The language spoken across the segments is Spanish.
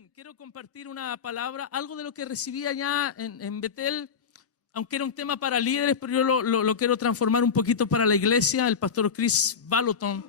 Bien, quiero compartir una palabra, algo de lo que recibí allá en Betel, aunque era un tema para líderes, pero yo lo quiero transformar un poquito para la iglesia. El pastor Chris Vallotton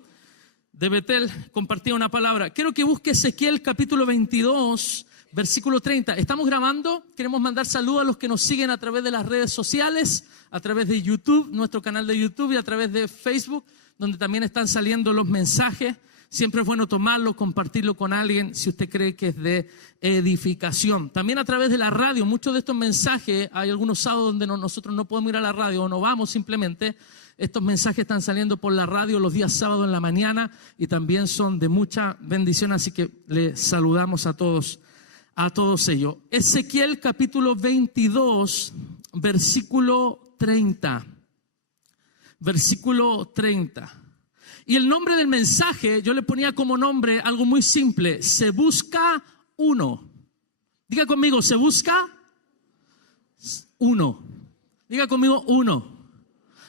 de Betel compartía una palabra. Quiero que busque Ezequiel capítulo 22, versículo 30. Estamos grabando, queremos mandar saludos a los que nos siguen a través de las redes sociales, a través de YouTube, nuestro canal de YouTube, y a través de Facebook, donde también están saliendo los mensajes. Siempre es bueno tomarlo, compartirlo con alguien si usted cree que es de edificación. También a través de la radio, muchos de estos mensajes, hay algunos sábados donde nosotros no podemos ir a la radio o no vamos simplemente. Estos mensajes están saliendo por la radio los días sábados en la mañana y también son de mucha bendición, así que les saludamos a todos ellos. Ezequiel capítulo 22, versículo 30. Versículo 30. Y el nombre del mensaje, yo le ponía como nombre algo muy simple: se busca uno. Diga conmigo, se busca uno. Diga conmigo, uno.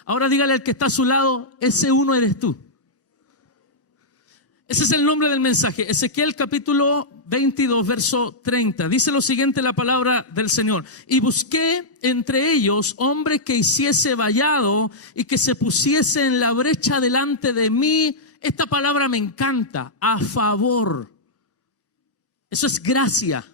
Ahora dígale al que está a su lado, ese uno eres tú. Ese es el nombre del mensaje. Ezequiel capítulo 22, verso 30. Dice lo siguiente la palabra del Señor. Y busqué entre ellos hombre que hiciese vallado y que se pusiese en la brecha delante de mí. Esta palabra me encanta. A favor. Eso es gracia.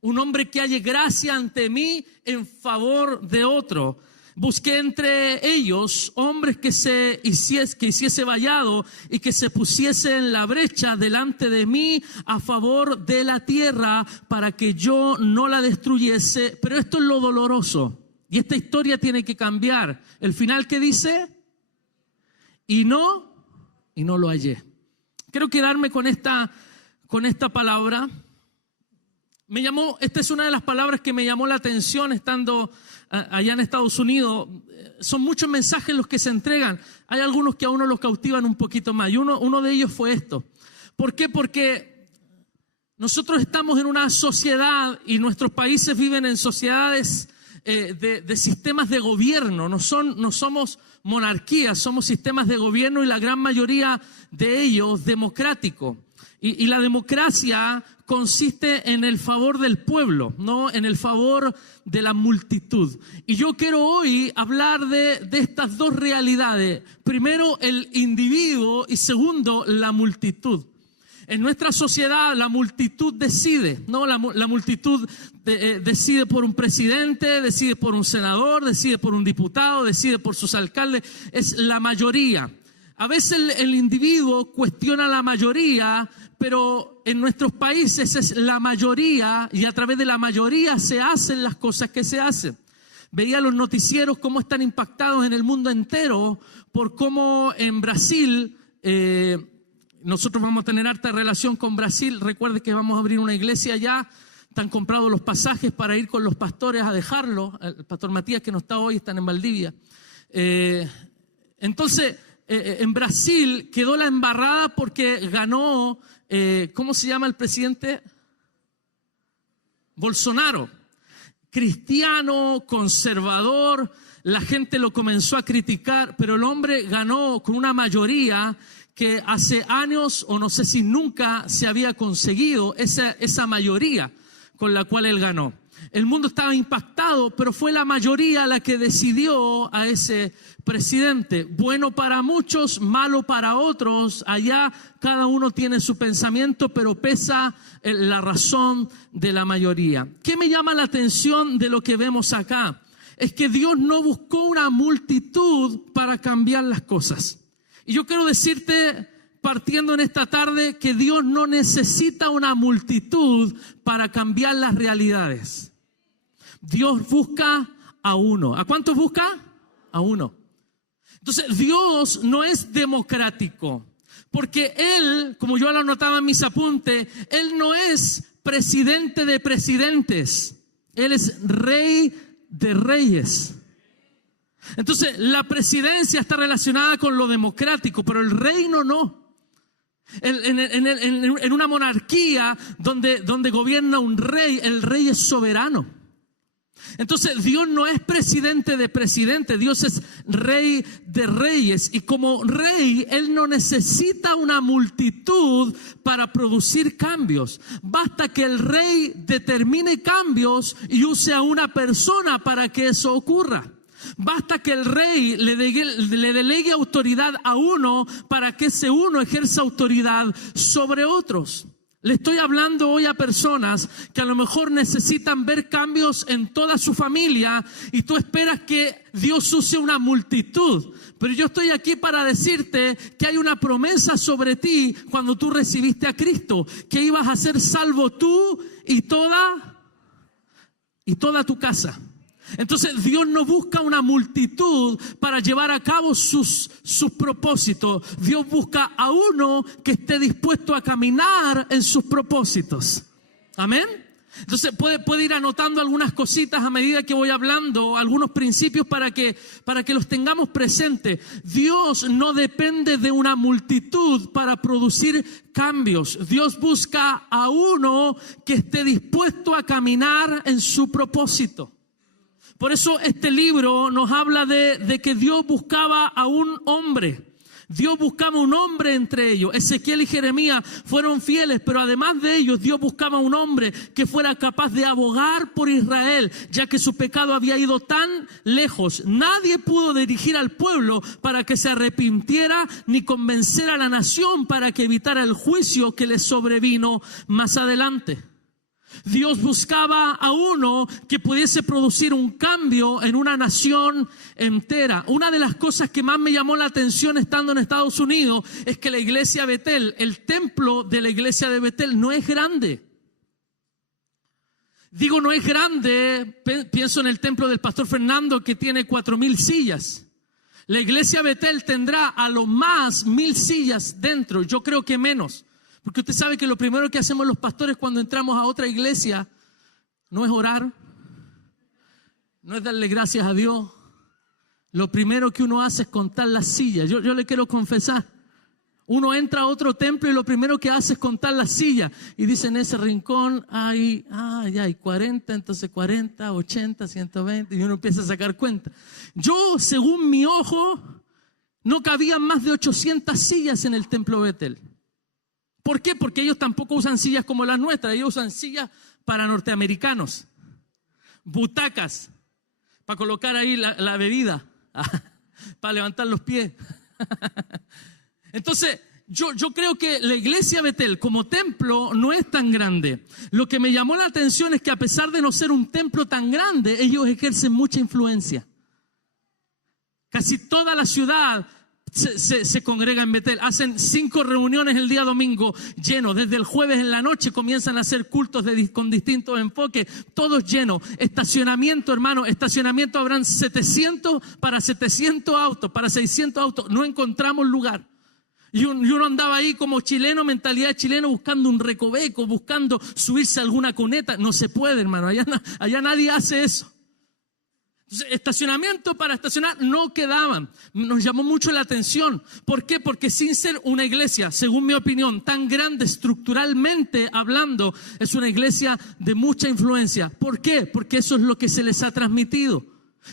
Un hombre que halle gracia ante mí en favor de otro. Busqué entre ellos hombres que hiciese vallado y que se pusiese en la brecha delante de mí a favor de la tierra para que yo no la destruyese. Pero esto es lo doloroso y esta historia tiene que cambiar. El final que dice, y no lo hallé. Quiero quedarme con esta palabra. Esta es una de las palabras que me llamó la atención estando allá en Estados Unidos. Son muchos mensajes los que se entregan. Hay algunos que a uno los cautivan un poquito más. Y uno de ellos fue esto. ¿Por qué? Porque nosotros estamos en una sociedad y nuestros países viven en sociedades de sistemas de gobierno. No somos monarquías, somos sistemas de gobierno y la gran mayoría de ellos democráticos. Y la democracia consiste en el favor del pueblo, no en el favor de la multitud. Y yo quiero hoy hablar de estas dos realidades. Primero, el individuo y segundo, la multitud. En nuestra sociedad la multitud decide, ¿no? La multitud decide por un presidente, decide por un senador, decide por un diputado, decide por sus alcaldes. Es la mayoría. A veces el individuo cuestiona la mayoría, pero en nuestros países es la mayoría y a través de la mayoría se hacen las cosas que se hacen. Veía los noticieros cómo están impactados en el mundo entero por cómo en Brasil, nosotros vamos a tener harta relación con Brasil. Recuerde que vamos a abrir una iglesia allá. Están comprados los pasajes para ir con los pastores a dejarlo. El pastor Matías, que no está hoy, están en Valdivia. Entonces, en Brasil quedó la embarrada porque ganó, ¿cómo se llama el presidente? Bolsonaro. Cristiano, conservador, la gente lo comenzó a criticar, pero el hombre ganó con una mayoría que hace años, o no sé si nunca se había conseguido esa mayoría con la cual él ganó. El mundo estaba impactado, pero fue la mayoría la que decidió a ese presidente. Bueno para muchos, malo para otros. Allá cada uno tiene su pensamiento, pero pesa la razón de la mayoría. ¿Qué me llama la atención de lo que vemos acá? Es que Dios no buscó una multitud para cambiar las cosas. Y yo quiero decirte, partiendo en esta tarde, que Dios no necesita una multitud para cambiar las realidades. Dios busca a uno. ¿A cuántos busca? A uno. Entonces, Dios no es democrático, porque Él, como yo lo anotaba en mis apuntes, Él no es presidente de presidentes. Él es rey de reyes. Entonces, la presidencia está relacionada con lo democrático, pero el reino no. En una monarquía donde gobierna un rey, el rey es soberano. Entonces Dios no es presidente de presidentes, Dios es rey de reyes. Y como rey, Él no necesita una multitud para producir cambios. Basta que el rey determine cambios y use a una persona para que eso ocurra. Basta que el rey le delegue autoridad a uno para que ese uno ejerza autoridad sobre otros. Le estoy hablando hoy a personas que a lo mejor necesitan ver cambios en toda su familia y tú esperas que Dios use una multitud. Pero yo estoy aquí para decirte que hay una promesa sobre ti cuando tú recibiste a Cristo, que ibas a ser salvo tú y toda tu casa. Entonces Dios no busca una multitud para llevar a cabo sus propósitos. Dios busca a uno que esté dispuesto a caminar en sus propósitos. Amén. Entonces puede ir anotando algunas cositas a medida que voy hablando, algunos principios para que los tengamos presentes. Dios no depende de una multitud para producir cambios. Dios busca a uno que esté dispuesto a caminar en su propósito. Por eso este libro nos habla de que Dios buscaba a un hombre. Dios buscaba un hombre entre ellos. Ezequiel y Jeremías fueron fieles, pero además de ellos, Dios buscaba un hombre que fuera capaz de abogar por Israel, ya que su pecado había ido tan lejos. Nadie pudo dirigir al pueblo para que se arrepintiera, ni convencer a la nación para que evitara el juicio que les sobrevino más adelante. Dios buscaba a uno que pudiese producir un cambio en una nación entera. Una de las cosas que más me llamó la atención estando en Estados Unidos es que la iglesia Betel, el templo de la iglesia de Betel, no es grande. Digo no es grande, pienso en el templo del pastor Fernando que tiene 4,000 sillas. La iglesia Betel tendrá a lo más 1,000 sillas dentro, yo creo que menos. Porque usted sabe que lo primero que hacemos los pastores cuando entramos a otra iglesia no es orar, no es darle gracias a Dios. Lo primero que uno hace es contar las sillas. Yo le quiero confesar. Uno entra a otro templo y lo primero que hace es contar las sillas. Y dice, en ese rincón hay 40, entonces 40, 80, 120. Y uno empieza a sacar cuenta. Yo, según mi ojo, no cabían más de 800 sillas en el templo Betel. ¿Por qué? Porque ellos tampoco usan sillas como las nuestras. Ellos usan sillas para norteamericanos. Butacas para colocar ahí la bebida. Para levantar los pies. Entonces, yo creo que la iglesia Betel como templo no es tan grande. Lo que me llamó la atención es que a pesar de no ser un templo tan grande, ellos ejercen mucha influencia. Casi toda la ciudad se congrega en Betel. Hacen 5 reuniones el día domingo llenos. Desde el jueves en la noche comienzan a hacer cultos con distintos enfoques, todos llenos. Estacionamiento, hermano, estacionamiento habrán 700 para 700 autos, para 600 autos. No encontramos lugar. Y uno andaba ahí como chileno, mentalidad chileno, buscando un recoveco, buscando subirse a alguna cuneta. No se puede, hermano. Allá nadie hace eso. Entonces, estacionamiento para estacionar no quedaban. Nos llamó mucho la atención. ¿Por qué? Porque sin ser una iglesia, según mi opinión, tan grande estructuralmente hablando, es una iglesia de mucha influencia. ¿Por qué? Porque eso es lo que se les ha transmitido.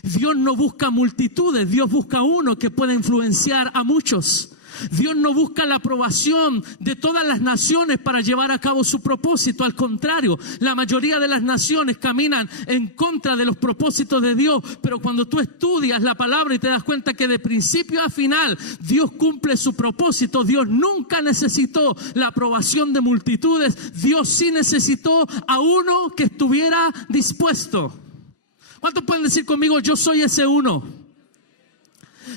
Dios no busca multitudes, Dios busca uno que pueda influenciar a muchos. Dios no busca la aprobación de todas las naciones para llevar a cabo su propósito. Al contrario, la mayoría de las naciones caminan en contra de los propósitos de Dios. Pero cuando tú estudias la palabra y te das cuenta que de principio a final Dios cumple su propósito, Dios nunca necesitó la aprobación de multitudes. Dios sí necesitó a uno que estuviera dispuesto. ¿Cuántos pueden decir conmigo, yo soy ese uno?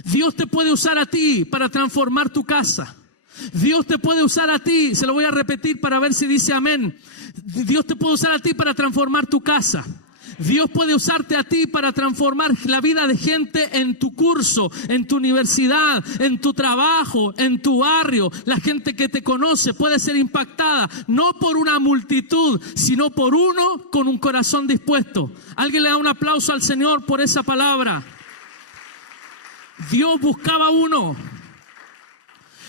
Dios te puede usar a ti para transformar tu casa. Dios te puede usar a ti, se lo voy a repetir para ver si dice amén. Dios te puede usar a ti para transformar tu casa. Dios puede usarte a ti para transformar la vida de gente en tu curso, en tu universidad, en tu trabajo, en tu barrio. La gente que te conoce puede ser impactada, no por una multitud, sino por uno con un corazón dispuesto. Alguien le da un aplauso al Señor por esa palabra. Dios buscaba a uno.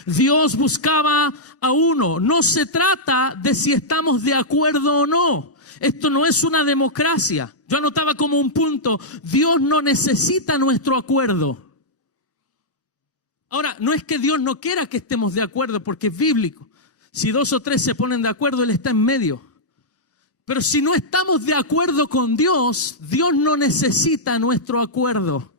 Dios buscaba a uno. No se trata de si estamos de acuerdo o no. Esto no es una democracia. Yo anotaba como un punto, Dios no necesita nuestro acuerdo. Ahora, no es que Dios no quiera que estemos de acuerdo, porque es bíblico. Si 2 o 3 se ponen de acuerdo, Él está en medio. Pero si no estamos de acuerdo con Dios, Dios no necesita nuestro acuerdo.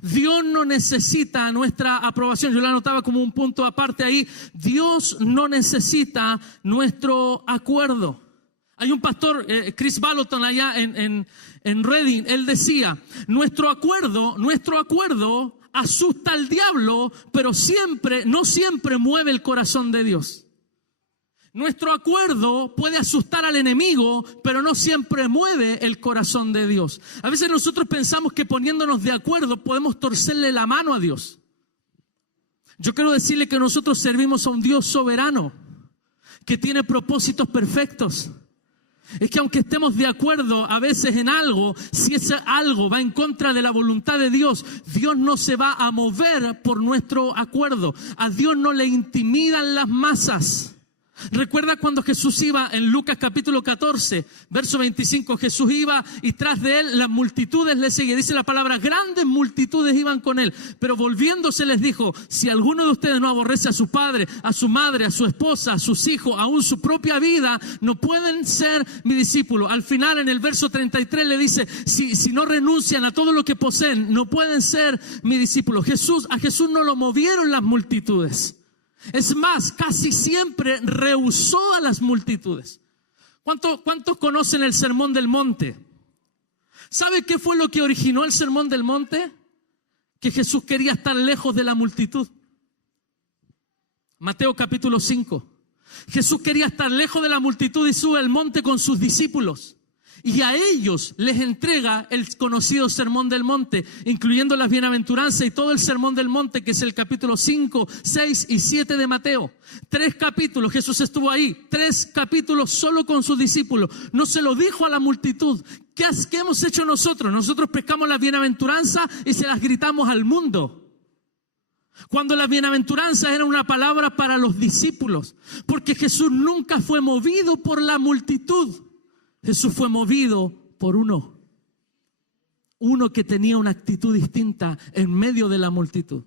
Dios no necesita nuestra aprobación. Yo la anotaba como un punto aparte ahí. Dios no necesita nuestro acuerdo. Hay un pastor, Chris Vallotton, allá en Reading. Él decía, nuestro acuerdo asusta al diablo, pero no siempre mueve el corazón de Dios. Nuestro acuerdo puede asustar al enemigo, pero no siempre mueve el corazón de Dios. A veces nosotros pensamos que poniéndonos de acuerdo podemos torcerle la mano a Dios. Yo quiero decirle que nosotros servimos a un Dios soberano, que tiene propósitos perfectos. Es que aunque estemos de acuerdo a veces en algo, si ese algo va en contra de la voluntad de Dios, Dios no se va a mover por nuestro acuerdo. A Dios no le intimidan las masas. Recuerda cuando Jesús iba en Lucas capítulo 14, verso 25, Jesús iba y tras de él las multitudes le seguían. Dice la palabra, grandes multitudes iban con él, pero volviéndose les dijo, si alguno de ustedes no aborrece a su padre, a su madre, a su esposa, a sus hijos, aún su propia vida, no pueden ser mi discípulo. Al final en el verso 33 le dice, si no renuncian a todo lo que poseen, no pueden ser mi discípulo. A Jesús no lo movieron las multitudes. Es más, casi siempre rehusó a las multitudes. ¿Cuántos conocen el Sermón del Monte? ¿Sabe qué fue lo que originó el Sermón del Monte? Que Jesús quería estar lejos de la multitud. Mateo capítulo 5. Jesús quería estar lejos de la multitud y sube al monte con sus discípulos. Y a ellos les entrega el conocido Sermón del Monte, incluyendo las bienaventuranzas y todo el Sermón del Monte, que es el capítulo 5, 6 y 7 de Mateo. 3 capítulos, Jesús estuvo ahí, 3 capítulos solo con sus discípulos. No se lo dijo a la multitud. ¿Qué hemos hecho nosotros? Nosotros pescamos las bienaventuranzas y se las gritamos al mundo. Cuando las bienaventuranzas eran una palabra para los discípulos, porque Jesús nunca fue movido por la multitud. Jesús fue movido por uno que tenía una actitud distinta en medio de la multitud.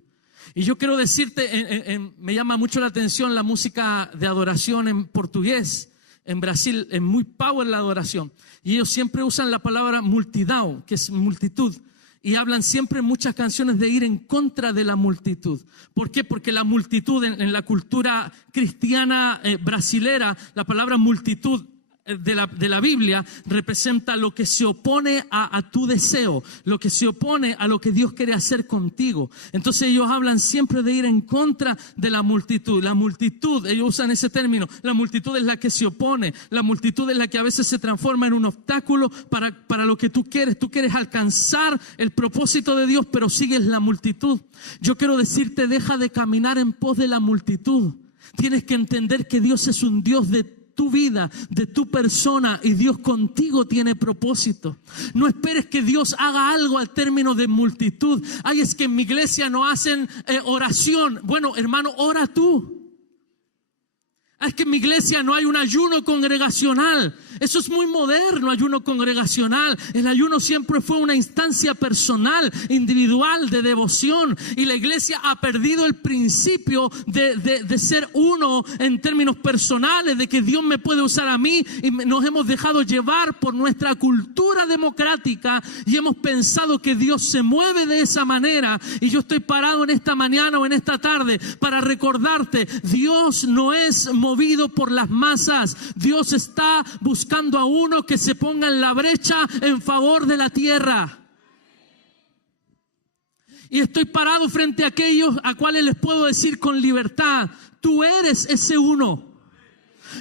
Y yo quiero decirte, me llama mucho la atención la música de adoración en portugués. En Brasil es muy power la adoración. Y ellos siempre usan la palabra multidão, que es multitud. Y hablan siempre en muchas canciones de ir en contra de la multitud. ¿Por qué? Porque la multitud en la cultura cristiana brasilera, la palabra multitud de la Biblia representa lo que se opone a tu deseo, lo que se opone a lo que Dios quiere hacer contigo. Entonces ellos hablan siempre de ir en contra de la multitud. La multitud, ellos usan ese término, la multitud es la que se opone, la multitud es la que a veces se transforma en un obstáculo para lo que tú quieres. Tú quieres alcanzar el propósito de Dios, pero sigues la multitud. Yo quiero decirte, deja de caminar en pos de la multitud. Tienes que entender que Dios es un Dios de tu vida, de tu persona, y Dios contigo tiene propósito. No esperes que Dios haga algo al término de multitud. Ay, es que en mi iglesia no hacen oración. Bueno, hermano, ora tú. Es que en mi iglesia no hay un ayuno congregacional. Eso es muy moderno, ayuno congregacional. El ayuno siempre fue una instancia personal, individual, de devoción. Y la iglesia ha perdido el principio de ser uno en términos personales, de que Dios me puede usar a mí. Y nos hemos dejado llevar por nuestra cultura democrática y hemos pensado que Dios se mueve de esa manera. Y yo estoy parado en esta mañana o en esta tarde para recordarte, Dios no es movido por las masas. Dios está buscando a uno que se ponga en la brecha en favor de la tierra. Y estoy parado frente a aquellos a cuales les puedo decir con libertad, tú eres ese uno.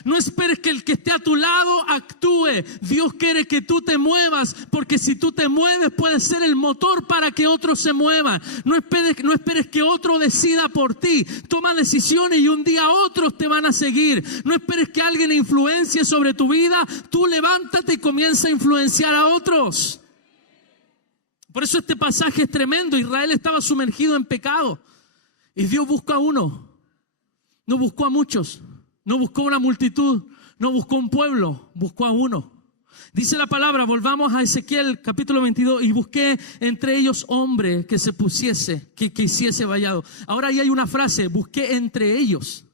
No esperes que el que esté a tu lado actúe. Dios quiere que tú te muevas, porque si tú te mueves puedes ser el motor para que otros se muevan. No esperes que otro decida por ti. Toma decisiones y un día otros te van a seguir. No esperes que alguien influencie sobre tu vida. Tú levántate y comienza a influenciar a otros. Por eso este pasaje es tremendo. Israel estaba sumergido en pecado y Dios busca a uno. No buscó a muchos. No buscó una multitud, no buscó un pueblo, buscó a uno. Dice la palabra, volvamos a Ezequiel capítulo 22, y busqué entre ellos hombre que se pusiese, que hiciese vallado. Ahora ahí hay una frase, busqué entre ellos.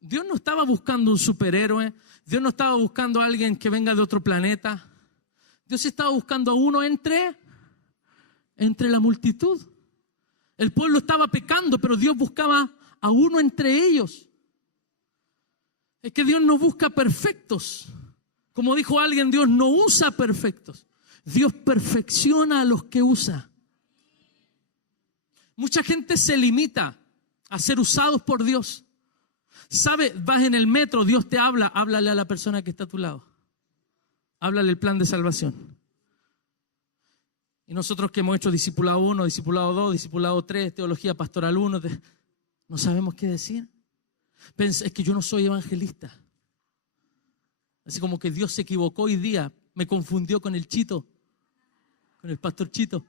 Dios no estaba buscando un superhéroe, Dios no estaba buscando a alguien que venga de otro planeta. Dios estaba buscando a uno entre la multitud. El pueblo estaba pecando, pero Dios buscaba a uno entre ellos. Es que Dios no busca perfectos. Como dijo alguien, Dios no usa perfectos. Dios perfecciona a los que usa. Mucha gente se limita a ser usados por Dios. ¿Sabe? Vas en el metro, Dios te habla, háblale a la persona que está a tu lado. Háblale el plan de salvación. Y nosotros que hemos hecho discipulado 1, discipulado 2, discipulado 3, teología pastoral 1, no sabemos qué decir. Es que yo no soy evangelista. Así como que Dios se equivocó hoy día, me confundió con el Chito, con el pastor Chito.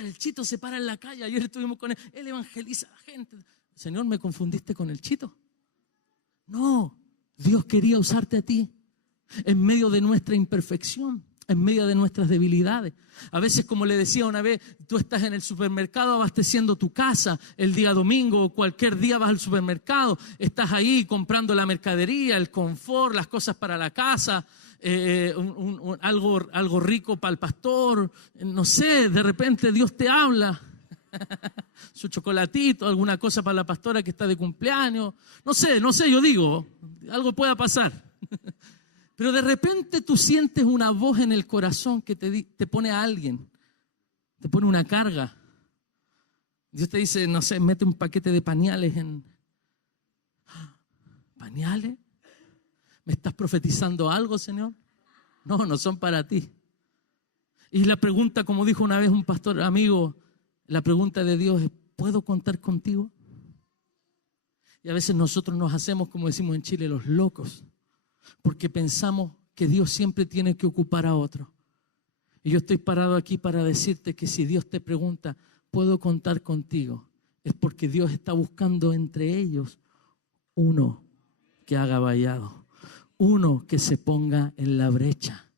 El Chito se para en la calle, ayer estuvimos con él evangeliza a la gente. Señor, ¿me confundiste con el Chito? No, Dios quería usarte a ti en medio de nuestra imperfección, en medio de nuestras debilidades. A veces, como le decía una vez, tú estás en el supermercado abasteciendo tu casa el día domingo o cualquier día vas al supermercado, estás ahí comprando la mercadería, el confort, las cosas para la casa, algo rico para el pastor, no sé, de repente Dios te habla, su chocolatito, alguna cosa para la pastora que está de cumpleaños, no sé, yo digo, algo pueda pasar. Pero de repente tú sientes una voz en el corazón que te pone a alguien, te pone una carga. Dios te dice, no sé, mete un paquete de pañales en... ¿Pañales? ¿Me estás profetizando algo, Señor? No son para ti. Y la pregunta, como dijo una vez un pastor amigo, la pregunta de Dios es, ¿puedo contar contigo? Y a veces nosotros nos hacemos, como decimos en Chile, los locos. Porque pensamos que Dios siempre tiene que ocupar a otro. Y yo estoy parado aquí para decirte que si Dios te pregunta, ¿puedo contar contigo? Es porque Dios está buscando entre ellos uno que haga vallado, uno que se ponga en la brecha.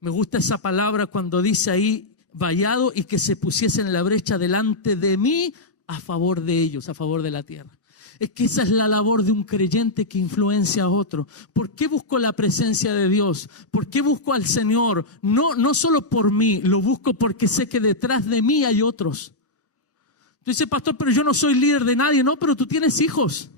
Me gusta esa palabra cuando dice ahí vallado y que se pusiese en la brecha delante de mí a favor de ellos, a favor de la tierra. Es que esa es la labor de un creyente que influencia a otro. ¿Por qué busco la presencia de Dios? ¿Por qué busco al Señor? No solo por mí, lo busco porque sé que detrás de mí hay otros. Tú dices, pastor, pero yo no soy líder de nadie. No, pero tú tienes hijos.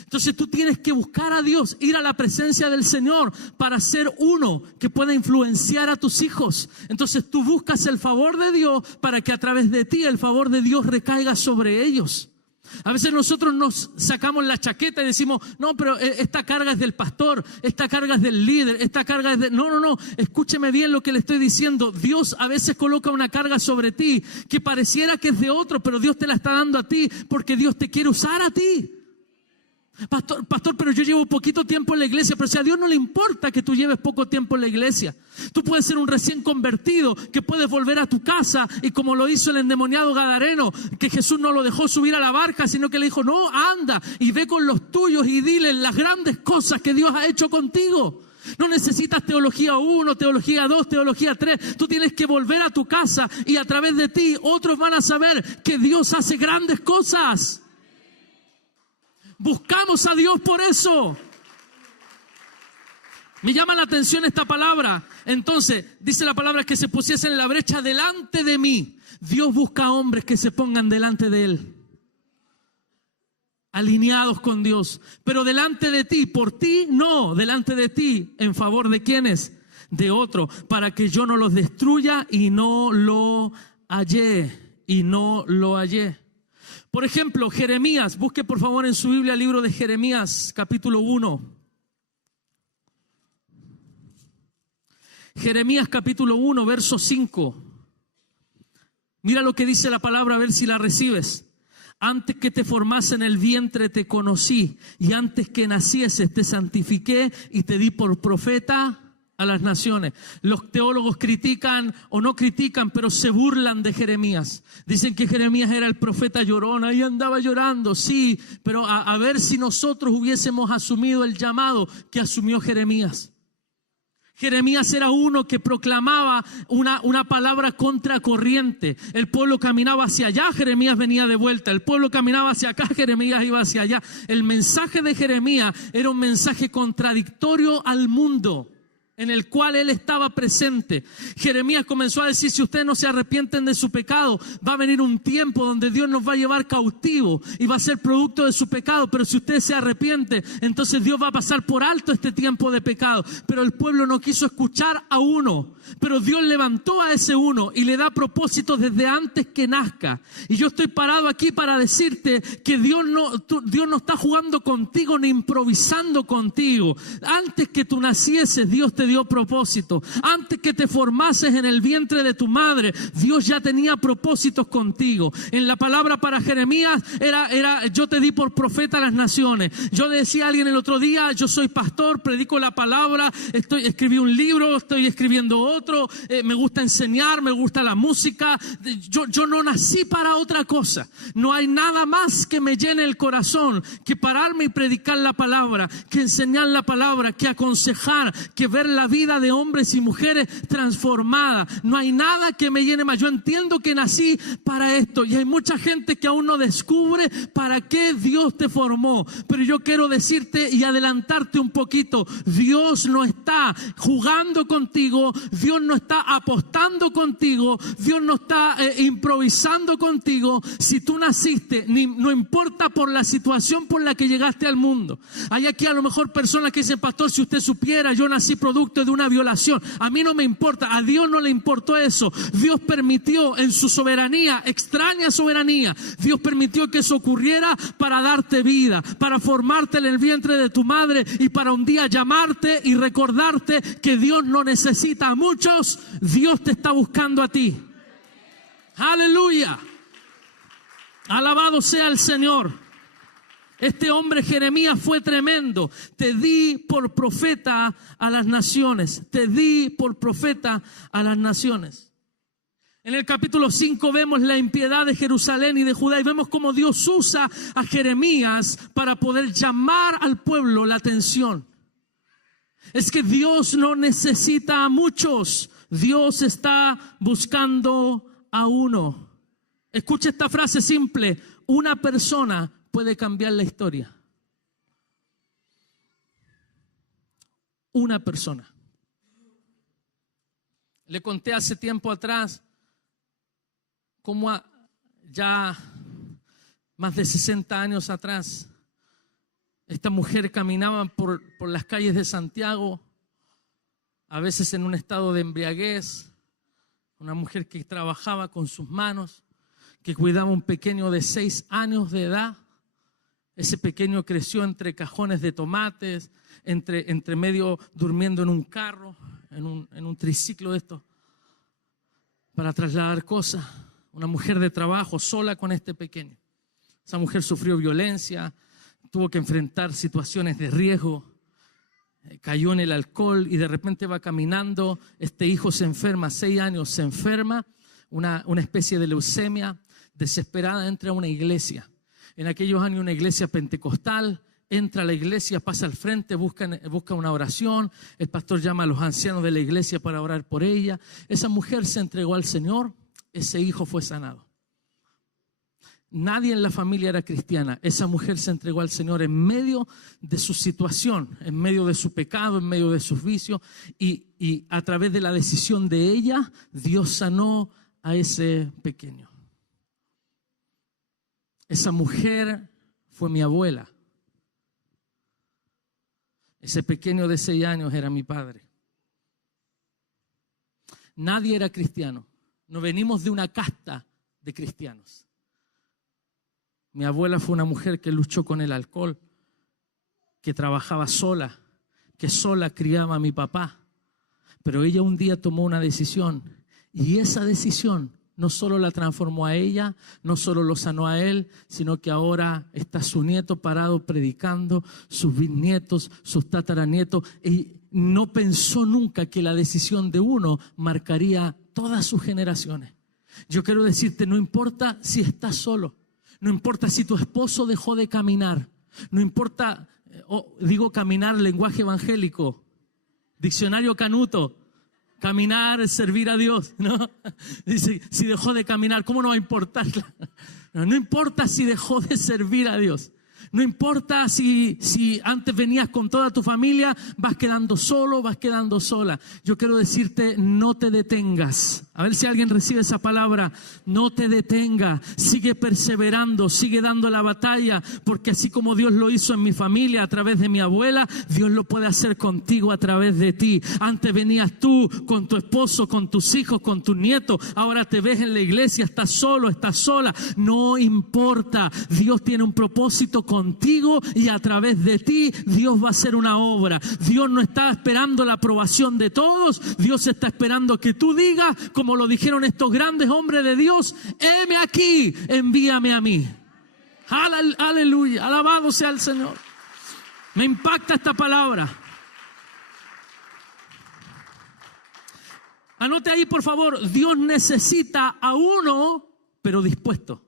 Entonces tú tienes que buscar a Dios, ir a la presencia del Señor para ser uno que pueda influenciar a tus hijos. Entonces tú buscas el favor de Dios para que a través de ti el favor de Dios recaiga sobre ellos. A veces nosotros nos sacamos la chaqueta y decimos, no, pero esta carga es del pastor, esta carga es del líder, esta carga es de... No, escúcheme bien lo que le estoy diciendo. Dios a veces coloca una carga sobre ti que pareciera que es de otro, pero Dios te la está dando a ti porque Dios te quiere usar a ti. Pastor, pero yo llevo poquito tiempo en la iglesia. Pero si a Dios no le importa que tú lleves poco tiempo en la iglesia. Tú puedes ser un recién convertido, que puedes volver a tu casa y como lo hizo el endemoniado gadareno, que Jesús no lo dejó subir a la barca, sino que le dijo, no, anda y ve con los tuyos y dile las grandes cosas que Dios ha hecho contigo. No necesitas teología 1, teología 2, teología 3. Tú tienes que volver a tu casa y a través de ti otros van a saber que Dios hace grandes cosas. Buscamos a Dios por eso. Me llama la atención esta palabra. Entonces, dice la palabra que se pusiese en la brecha delante de mí. Dios busca hombres que se pongan delante de Él. Alineados con Dios. Pero delante de ti, por ti, no. Delante de ti, ¿en favor de quiénes? De otro. Para que yo no los destruya y no lo hallé. Y no lo hallé. Por ejemplo, Jeremías, busque por favor en su Biblia el libro de Jeremías, capítulo 1. Jeremías capítulo 1, verso 5. Mira lo que dice la palabra, a ver si la recibes. Antes que te formase en el vientre te conocí, y antes que nacieses te santifiqué y te di por profeta a las naciones. Los teólogos critican o no critican, pero se burlan de Jeremías. Dicen que Jeremías era el profeta llorón, ahí andaba llorando, sí, pero a ver si nosotros hubiésemos asumido el llamado que asumió Jeremías. Jeremías era uno que proclamaba una palabra contracorriente. El pueblo caminaba hacia allá, Jeremías venía de vuelta. El pueblo caminaba hacia acá, Jeremías iba hacia allá. El mensaje de Jeremías era un mensaje contradictorio al mundo en el cual él estaba presente. Jeremías comenzó a decir, si ustedes no se arrepienten de su pecado, va a venir un tiempo donde Dios nos va a llevar cautivo y va a ser producto de su pecado, pero si ustedes se arrepienten, entonces Dios va a pasar por alto este tiempo de pecado. Pero el pueblo no quiso escuchar a uno, pero Dios levantó a ese uno y le da propósitos desde antes que nazca. Y yo estoy parado aquí para decirte que Dios no está jugando contigo ni improvisando contigo. Antes que tú nacieses, Dios te dio propósito. Antes que te formases en el vientre de tu madre, Dios ya tenía propósitos contigo. En la palabra para Jeremías era yo te di por profeta a las naciones. Yo le decía a alguien el otro día, yo soy pastor, predico la palabra, escribí un libro, estoy escribiendo otro, me gusta enseñar, me gusta la música. Yo no nací para otra cosa. No hay nada más que me llene el corazón que pararme y predicar la palabra, que enseñar la palabra, que aconsejar, que ver la vida de hombres y mujeres transformada. No hay nada que me llene más. Yo entiendo que nací para esto y hay mucha gente que aún no descubre para qué Dios te formó. Pero yo quiero decirte y adelantarte un poquito, Dios no está jugando contigo, Dios no está apostando contigo, Dios no está improvisando contigo. Si tú naciste, no importa por la situación por la que llegaste al mundo. Hay aquí a lo mejor personas que dicen, pastor, si usted supiera, yo nací producto de una violación. A mí no me importa, a Dios no le importó eso. Dios permitió en su soberanía, extraña soberanía, Dios permitió que eso ocurriera para darte vida, para formarte en el vientre de tu madre y para un día llamarte y recordarte que Dios no necesita a muchos, Dios te está buscando a ti. Aleluya. Alabado sea el Señor. Este hombre Jeremías fue tremendo. Te di por profeta a las naciones. Te di por profeta a las naciones. En el capítulo 5 vemos la impiedad de Jerusalén y de Judá y vemos cómo Dios usa a Jeremías para poder llamar al pueblo la atención. Es que Dios no necesita a muchos. Dios está buscando a uno. Escucha esta frase simple. Una persona puede cambiar la historia. Una persona. Le conté hace tiempo atrás cómo ya más de 60 años atrás esta mujer caminaba por las calles de Santiago, a veces en un estado de embriaguez, una mujer que trabajaba con sus manos, que cuidaba un pequeño de 6 años de edad. Ese pequeño creció entre cajones de tomates, entre medio durmiendo en un carro, en un triciclo de estos, para trasladar cosas. Una mujer de trabajo sola con este pequeño. Esa mujer sufrió violencia, tuvo que enfrentar situaciones de riesgo, cayó en el alcohol y de repente va caminando. Este hijo se enferma, 6 años, se enferma, una especie de leucemia, desesperada entra a una iglesia. En aquellos años una iglesia pentecostal, entra a la iglesia, pasa al frente, busca una oración, el pastor llama a los ancianos de la iglesia para orar por ella. Esa mujer se entregó al Señor, ese hijo fue sanado. Nadie en la familia era cristiana, esa mujer se entregó al Señor en medio de su situación, en medio de su pecado, en medio de sus vicios y a través de la decisión de ella, Dios sanó a ese pequeño. Esa mujer fue mi abuela. Ese pequeño de 6 años era mi padre. Nadie era cristiano. No venimos de una casta de cristianos. Mi abuela fue una mujer que luchó con el alcohol, que trabajaba sola, que sola criaba a mi papá. Pero ella un día tomó una decisión y esa decisión no solo la transformó a ella, no solo lo sanó a él, sino que ahora está su nieto parado predicando, sus bisnietos, sus tataranietos. Y no pensó nunca que la decisión de uno marcaría todas sus generaciones. Yo quiero decirte, no importa si estás solo, no importa si tu esposo dejó de caminar, no importa, digo caminar, lenguaje evangélico, diccionario Canuto, caminar es servir a Dios, ¿no? Dice, si dejó de caminar, ¿cómo no va a importar? No importa si dejó de servir a Dios. No importa si antes venías con toda tu familia, vas quedando solo, vas quedando sola. Yo quiero decirte, no te detengas. A ver si alguien recibe esa palabra. No te detengas. Sigue perseverando, sigue dando la batalla, porque así como Dios lo hizo en mi familia a través de mi abuela, Dios lo puede hacer contigo a través de ti. Antes venías tú con tu esposo, con tus hijos, con tus nietos. Ahora te ves en la iglesia, estás solo, estás sola. No importa. Dios tiene un propósito contigo y a través de ti Dios va a hacer una obra. Dios no está esperando la aprobación de todos. Dios está esperando que tú digas, como lo dijeron estos grandes hombres de Dios: heme aquí, envíame a mí. Aleluya, alabado sea el Señor. Me impacta esta palabra. Anote ahí, por favor, Dios necesita a uno, pero dispuesto.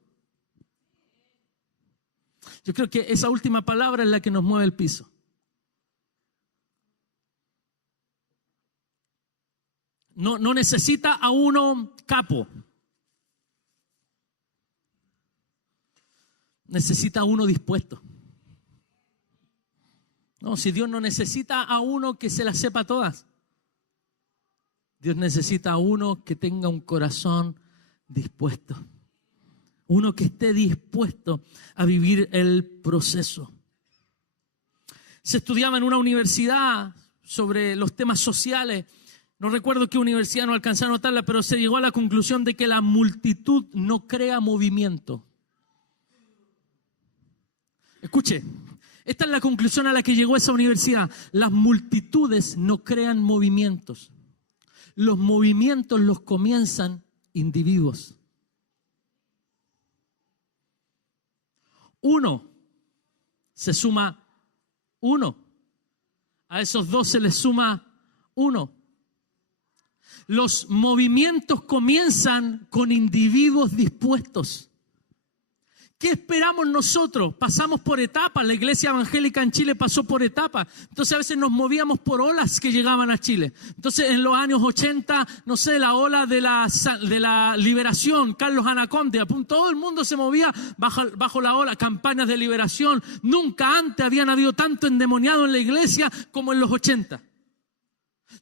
Yo creo que esa última palabra es la que nos mueve el piso. No necesita a uno capo. Necesita a uno dispuesto. No, si Dios no necesita a uno que se las sepa todas. Dios necesita a uno que tenga un corazón dispuesto. Uno que esté dispuesto a vivir el proceso. Se estudiaba en una universidad sobre los temas sociales. No recuerdo qué universidad, no alcancé a anotarla, pero se llegó a la conclusión de que la multitud no crea movimiento. Escuche, esta es la conclusión a la que llegó esa universidad. Las multitudes no crean movimientos. Los movimientos los comienzan individuos. Uno se suma uno. A esos dos se les suma uno. Los movimientos comienzan con individuos dispuestos. ¿Qué esperamos nosotros? Pasamos por etapas. La iglesia evangélica en Chile pasó por etapas. Entonces a veces nos movíamos por olas que llegaban a Chile. Entonces en los años 80, no sé, la ola de la liberación, Carlos Anaconte, todo el mundo se movía bajo la ola, campañas de liberación. Nunca antes habían habido tanto endemoniado en la iglesia como en los 80.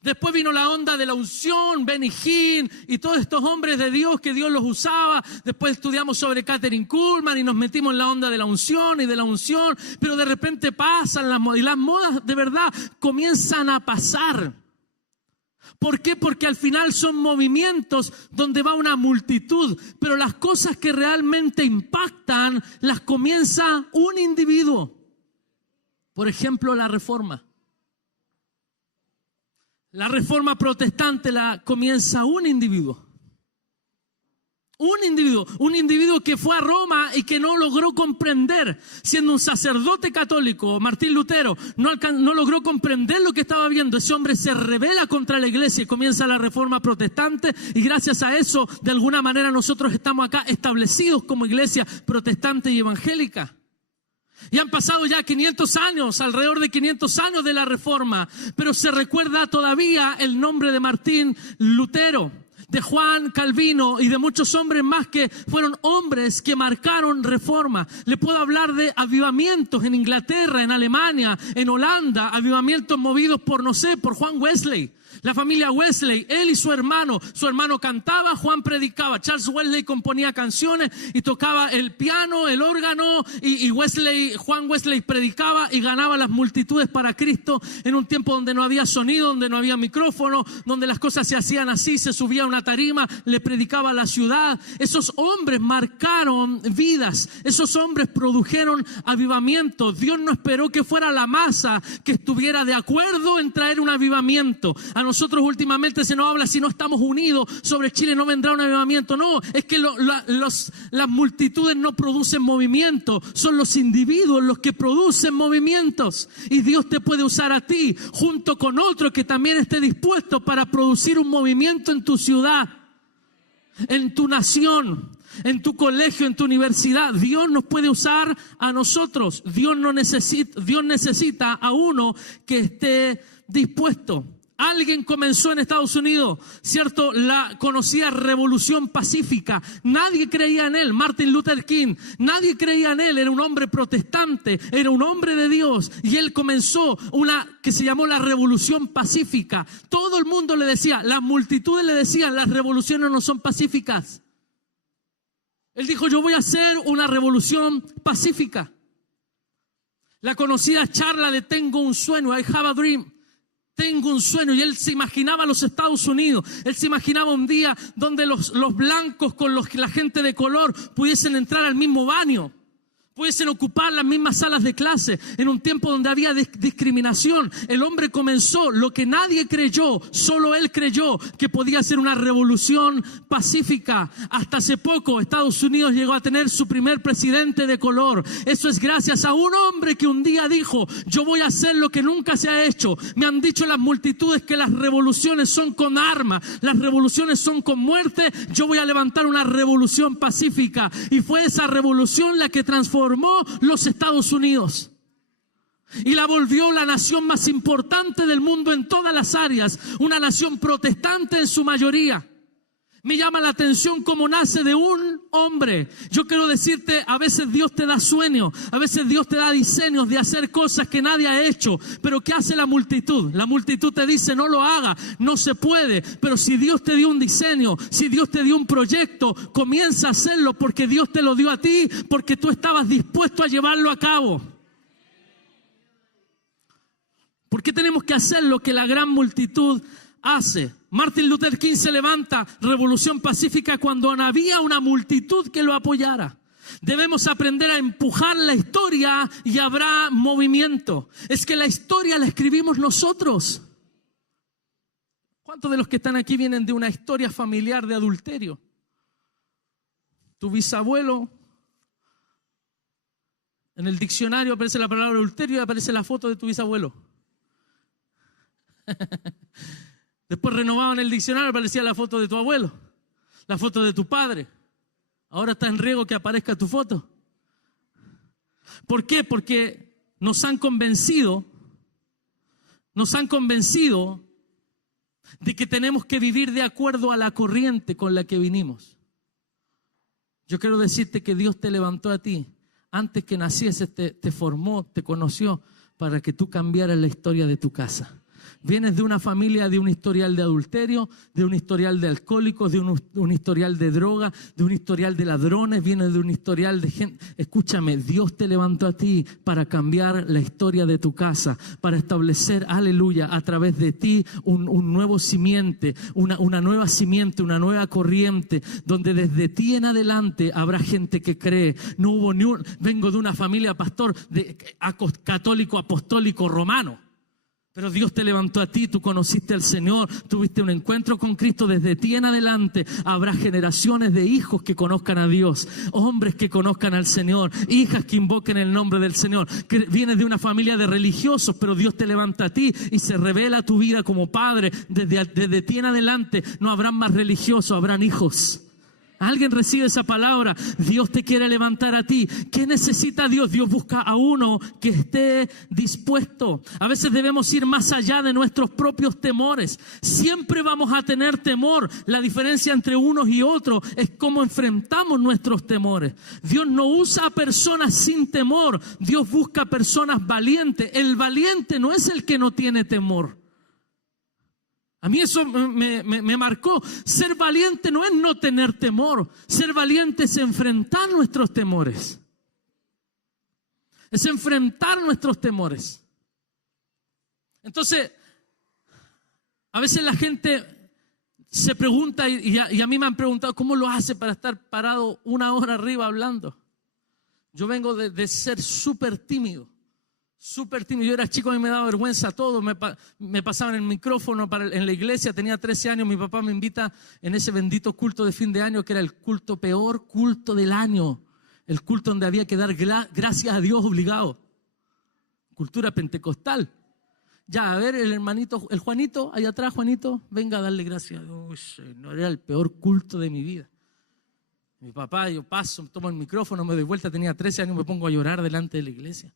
Después vino la onda de la unción, Benny Hinn y todos estos hombres de Dios que Dios los usaba. Después estudiamos sobre Kathryn Kuhlman y nos metimos en la onda de la unción y de la unción. Pero de repente pasan las modas y las modas de verdad comienzan a pasar. ¿Por qué? Porque al final son movimientos donde va una multitud. Pero las cosas que realmente impactan las comienza un individuo. Por ejemplo, la Reforma. La Reforma protestante la comienza un individuo. Un individuo que fue a Roma y que no logró comprender, siendo un sacerdote católico, Martín Lutero, no logró comprender lo que estaba viendo. Ese hombre se rebela contra la iglesia y comienza la Reforma protestante, y gracias a eso, de alguna manera, nosotros estamos acá establecidos como iglesia protestante y evangélica. Y han pasado ya 500 años, alrededor de 500 años de la Reforma, pero se recuerda todavía el nombre de Martín Lutero, de Juan Calvino y de muchos hombres más que fueron hombres que marcaron reforma. Le puedo hablar de avivamientos en Inglaterra, en Alemania, en Holanda, avivamientos movidos por Juan Wesley. La familia Wesley, él y su hermano cantaba, Juan predicaba. Charles Wesley componía canciones y tocaba el piano, el órgano, y Juan Wesley predicaba y ganaba las multitudes para Cristo en un tiempo donde no había sonido, donde no había micrófono, donde las cosas se hacían así, se subía a una tarima, le predicaba a la ciudad. Esos hombres marcaron vidas, esos hombres produjeron avivamiento. Dios no esperó que fuera la masa que estuviera de acuerdo en traer un avivamiento. A nosotros últimamente se nos habla, si no estamos unidos sobre Chile no vendrá un avivamiento. No, es que las multitudes no producen movimiento, son los individuos los que producen movimientos. Y Dios te puede usar a ti junto con otro que también esté dispuesto para producir un movimiento en tu ciudad, en tu nación, en tu colegio, en tu universidad. Dios nos puede usar a nosotros. Dios necesita a uno que esté dispuesto. Alguien comenzó en Estados Unidos, ¿cierto?, la conocida Revolución Pacífica. Nadie creía en él, Martin Luther King. Nadie creía en él, era un hombre protestante, era un hombre de Dios. Y él comenzó una que se llamó la Revolución Pacífica. Todo el mundo le decía, las multitudes le decían, las revoluciones no son pacíficas. Él dijo, yo voy a hacer una revolución pacífica. La conocida charla de Tengo un sueño, I have a dream. Tengo un sueño. Y él se imaginaba los Estados Unidos. Él se imaginaba un día donde los blancos con la gente de color pudiesen entrar al mismo baño, pudiesen ocupar las mismas salas de clase, en un tiempo donde había discriminación. El hombre comenzó lo que nadie creyó, solo él creyó que podía ser una revolución pacífica. Hasta hace poco Estados Unidos llegó a tener su primer presidente de color. Eso es gracias a un hombre que un día dijo, yo voy a hacer lo que nunca se ha hecho. Me han dicho las multitudes que las revoluciones son con armas, las revoluciones son con muerte. Yo voy a levantar una revolución pacífica. Y fue esa revolución la que transformó los Estados Unidos y la volvió la nación más importante del mundo en todas las áreas, una nación protestante en su mayoría. Me llama la atención cómo nace de un hombre. Yo quiero decirte, a veces Dios te da sueños, a veces Dios te da diseños de hacer cosas que nadie ha hecho, pero ¿qué hace la multitud? La multitud te dice, no lo haga, no se puede. Pero si Dios te dio un diseño, si Dios te dio un proyecto, comienza a hacerlo porque Dios te lo dio a ti, porque tú estabas dispuesto a llevarlo a cabo. ¿Por qué tenemos que hacer lo que la gran multitud hace? Martin Luther King se levanta, revolución pacífica, cuando no había una multitud que lo apoyara. Debemos aprender a empujar la historia y habrá movimiento. Es que la historia la escribimos nosotros. ¿Cuántos de los que están aquí vienen de una historia familiar de adulterio? Tu bisabuelo, en el diccionario aparece la palabra adulterio y aparece la foto de tu bisabuelo. Después renovaban el diccionario, aparecía la foto de tu abuelo, la foto de tu padre. Ahora está en riesgo que aparezca tu foto. ¿Por qué? Porque nos han convencido de que tenemos que vivir de acuerdo a la corriente con la que vinimos. Yo quiero decirte que Dios te levantó a ti. Antes que nacieses te formó, te conoció para que tú cambiaras la historia de tu casa. Vienes de una familia de un historial de adulterio, de un historial de alcohólicos, de un historial de droga, de un historial de ladrones, vienes de un historial de gente. Escúchame, Dios te levantó a ti para cambiar la historia de tu casa, para establecer, aleluya, a través de ti un nuevo simiente, una nueva simiente, una nueva corriente, donde desde ti en adelante habrá gente que cree. No hubo vengo de una familia, pastor, católico, apostólico, romano. Pero Dios te levantó a ti, tú conociste al Señor, tuviste un encuentro con Cristo. Desde ti en adelante habrá generaciones de hijos que conozcan a Dios, hombres que conozcan al Señor, hijas que invoquen el nombre del Señor. Que vienes de una familia de religiosos, pero Dios te levanta a ti y se revela tu vida como padre. Desde ti en adelante no habrán más religiosos, habrán hijos. Alguien recibe esa palabra. Dios te quiere levantar a ti. ¿Qué necesita Dios? Dios busca a uno que esté dispuesto. A veces debemos ir más allá de nuestros propios temores. Siempre vamos a tener temor. La diferencia entre unos y otros es cómo enfrentamos nuestros temores. Dios no usa a personas sin temor. Dios busca a personas valientes. El valiente no es el que no tiene temor. A mí eso me marcó. Ser valiente no es no tener temor. Ser valiente es enfrentar nuestros temores. Es enfrentar nuestros temores. Entonces, a veces la gente se pregunta, y a mí me han preguntado, ¿cómo lo hace para estar parado 1 hora arriba hablando? Yo vengo de ser súper tímido. Súper tímido. Yo era chico y me daba vergüenza todo. Me pasaban el micrófono en la iglesia. Tenía 13 años. Mi papá me invita en ese bendito culto de fin de año que era el culto peor culto del año. El culto donde había que dar gracias a Dios obligado. Cultura pentecostal. Ya, a ver, el hermanito, el Juanito, allá atrás, Juanito, venga a darle gracias a Dios. No era el peor culto de mi vida. Mi papá, yo paso, tomo el micrófono, me doy vuelta, tenía 13 años, me pongo a llorar delante de la iglesia.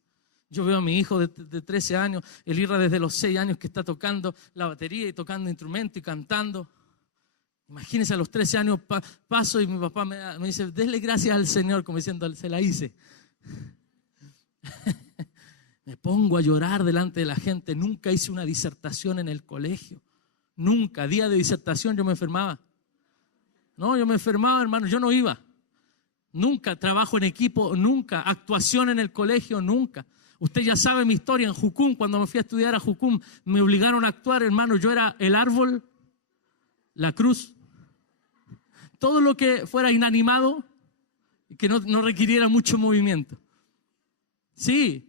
Yo veo a mi hijo de 13 años, el Irra desde los 6 años que está tocando la batería y tocando instrumento y cantando. Imagínense, a los 13 años paso y mi papá me dice, denle gracias al Señor, como diciendo, se la hice. Me pongo a llorar delante de la gente. Nunca hice una disertación en el colegio. Nunca. Día de disertación yo me enfermaba. No, yo me enfermaba, hermano, yo no iba. Nunca. Trabajo en equipo, nunca. Actuación en el colegio, nunca. Usted ya sabe mi historia en Jucum. Cuando me fui a estudiar a Jucum, me obligaron a actuar, hermano. Yo era el árbol, la cruz. Todo lo que fuera inanimado y que no requiriera mucho movimiento. Sí.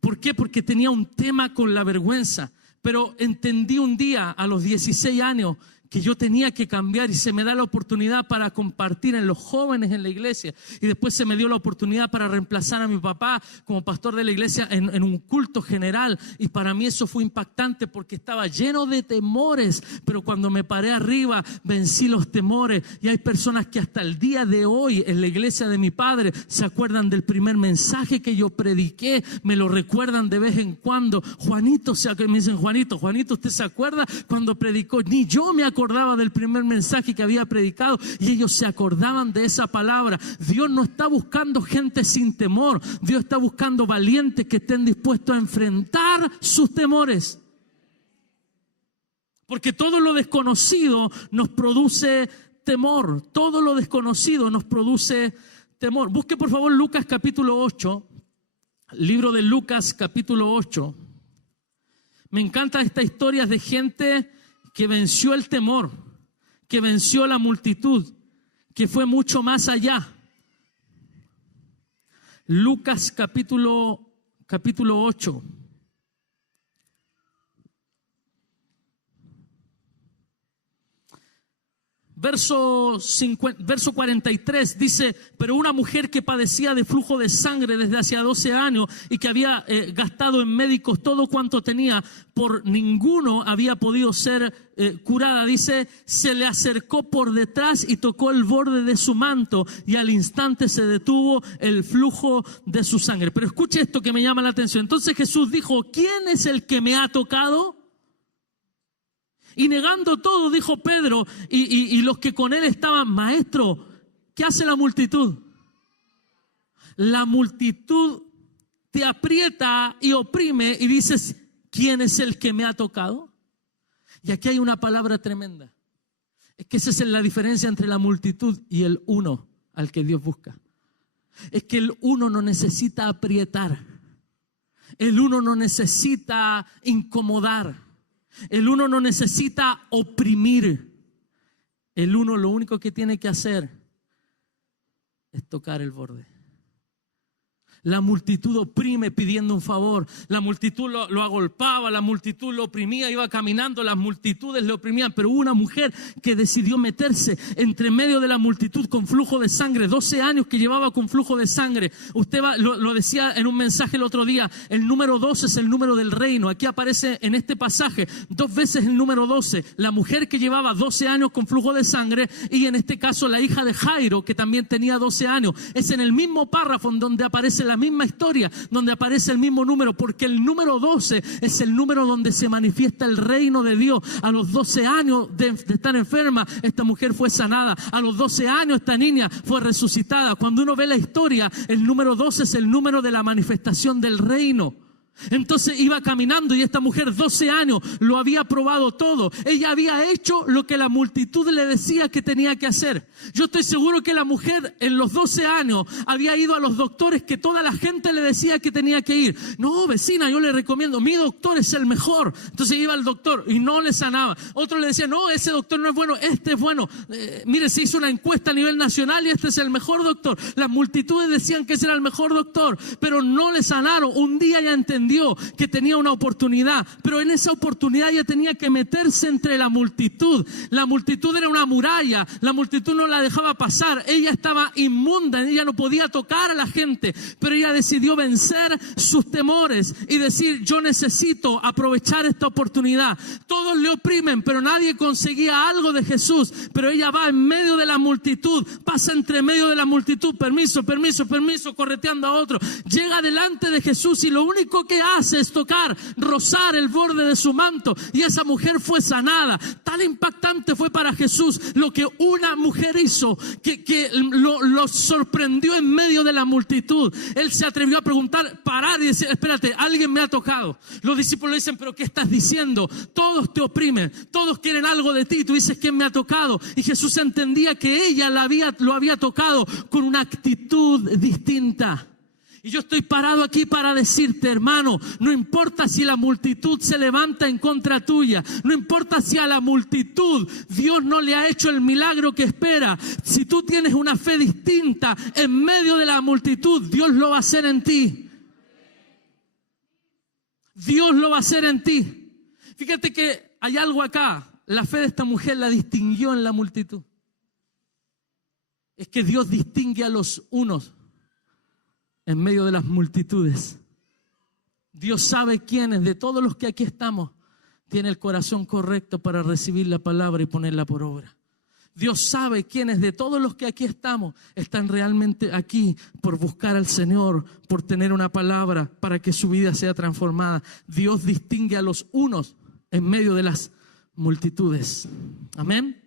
¿Por qué? Porque tenía un tema con la vergüenza. Pero entendí un día, a los 16 años, que yo tenía que cambiar y se me da la oportunidad para compartir en los jóvenes en la iglesia. Y después se me dio la oportunidad para reemplazar a mi papá como pastor de la iglesia en un culto general. Y para mí eso fue impactante porque estaba lleno de temores. Pero cuando me paré arriba, vencí los temores. Y hay personas que hasta el día de hoy en la iglesia de mi padre se acuerdan del primer mensaje que yo prediqué. Me lo recuerdan de vez en cuando. Juanito, me dicen, Juanito, ¿usted se acuerda cuando predicó? Ni yo me acordaba del primer mensaje que había predicado y ellos se acordaban de esa palabra. Dios no está buscando gente sin temor. Dios está buscando valientes que estén dispuestos a enfrentar sus temores. Porque todo lo desconocido nos produce temor. Todo lo desconocido nos produce temor. Busque por favor Lucas capítulo 8. Libro de Lucas capítulo 8. Me encanta esta historia de gente que venció el temor, que venció la multitud, que fue mucho más allá. Lucas capítulo 8. Verso 43 dice, pero una mujer que padecía de flujo de sangre desde hacía 12 años y que había gastado en médicos todo cuanto tenía, por ninguno había podido ser curada. Dice, se le acercó por detrás y tocó el borde de su manto y al instante se detuvo el flujo de su sangre. Pero escuche esto que me llama la atención. Entonces Jesús dijo, ¿quién es el que me ha tocado? Y negando todo, dijo Pedro y los que con él estaban, maestro, ¿qué hace la multitud? La multitud te aprieta y oprime y dices, ¿quién es el que me ha tocado? Y aquí hay una palabra tremenda. Es que esa es la diferencia entre la multitud y el uno al que Dios busca. Es que el uno no necesita aprietar. El uno no necesita incomodar. El uno no necesita oprimir. El uno lo único que tiene que hacer es tocar el borde. La multitud oprime pidiendo un favor. La multitud lo agolpaba, la multitud lo oprimía, iba caminando, las multitudes le oprimían. Pero hubo una mujer que decidió meterse entre medio de la multitud con flujo de sangre. 12 años que llevaba con flujo de sangre. Usted lo decía en un mensaje el otro día. El número 12 es el número del reino. Aquí aparece en este pasaje 2 veces el número 12. La mujer que llevaba 12 años con flujo de sangre y en este caso la hija de Jairo que también tenía 12 años. Es en el mismo párrafo en donde aparece la misma historia, donde aparece el mismo número, porque el número 12 es el número donde se manifiesta el reino de Dios. A los 12 años de estar enferma, esta mujer fue sanada. A los 12 años esta niña fue resucitada. Cuando uno ve la historia, el número 12 es el número de la manifestación del reino. Entonces iba caminando y esta mujer 12 años lo había probado todo. Ella había hecho lo que la multitud le decía que tenía que hacer. Yo estoy seguro que la mujer en los 12 años había ido a los doctores que toda la gente le decía que tenía que ir. No, vecina, yo le recomiendo, mi doctor es el mejor. Entonces iba al doctor y no le sanaba. Otro le decía, no, ese doctor no es bueno, este es bueno. Mire, se hizo una encuesta a nivel nacional y este es el mejor doctor. Las multitudes decían que ese era el mejor doctor, pero no le sanaron. Un día ya entendió que tenía una oportunidad, pero en esa oportunidad ella tenía que meterse entre la multitud. La multitud era una muralla, la multitud no la dejaba pasar, ella estaba inmunda, ella no podía tocar a la gente, pero ella decidió vencer sus temores y decir, yo necesito aprovechar esta oportunidad. Todos le oprimen, pero nadie conseguía algo de Jesús, pero ella va en medio de la multitud, pasa entre medio de la multitud, permiso, correteando a otro, llega delante de Jesús y lo único que hace es tocar, rozar el borde de su manto, y esa mujer fue sanada. Tan impactante fue para Jesús lo que una mujer hizo, que lo sorprendió en medio de la multitud. Él se atrevió a preguntar, parar y decir, espérate, alguien me ha tocado. Los discípulos le dicen, pero ¿qué estás diciendo? Todos te oprimen, todos quieren algo de ti, tú dices, ¿quién me ha tocado? Y Jesús entendía que ella lo había tocado con una actitud distinta. Y yo estoy parado aquí para decirte, hermano, no importa si la multitud se levanta en contra tuya, no importa si a la multitud Dios no le ha hecho el milagro que espera. Si tú tienes una fe distinta en medio de la multitud, Dios lo va a hacer en ti. Dios lo va a hacer en ti. Fíjate que hay algo acá. La fe de esta mujer la distinguió en la multitud. Es que Dios distingue a los unos en medio de las multitudes. Dios sabe quiénes de todos los que aquí estamos tiene el corazón correcto para recibir la palabra y ponerla por obra. Dios sabe quiénes de todos los que aquí estamos están realmente aquí por buscar al Señor, por tener una palabra para que su vida sea transformada. Dios distingue a los unos en medio de las multitudes. Amén.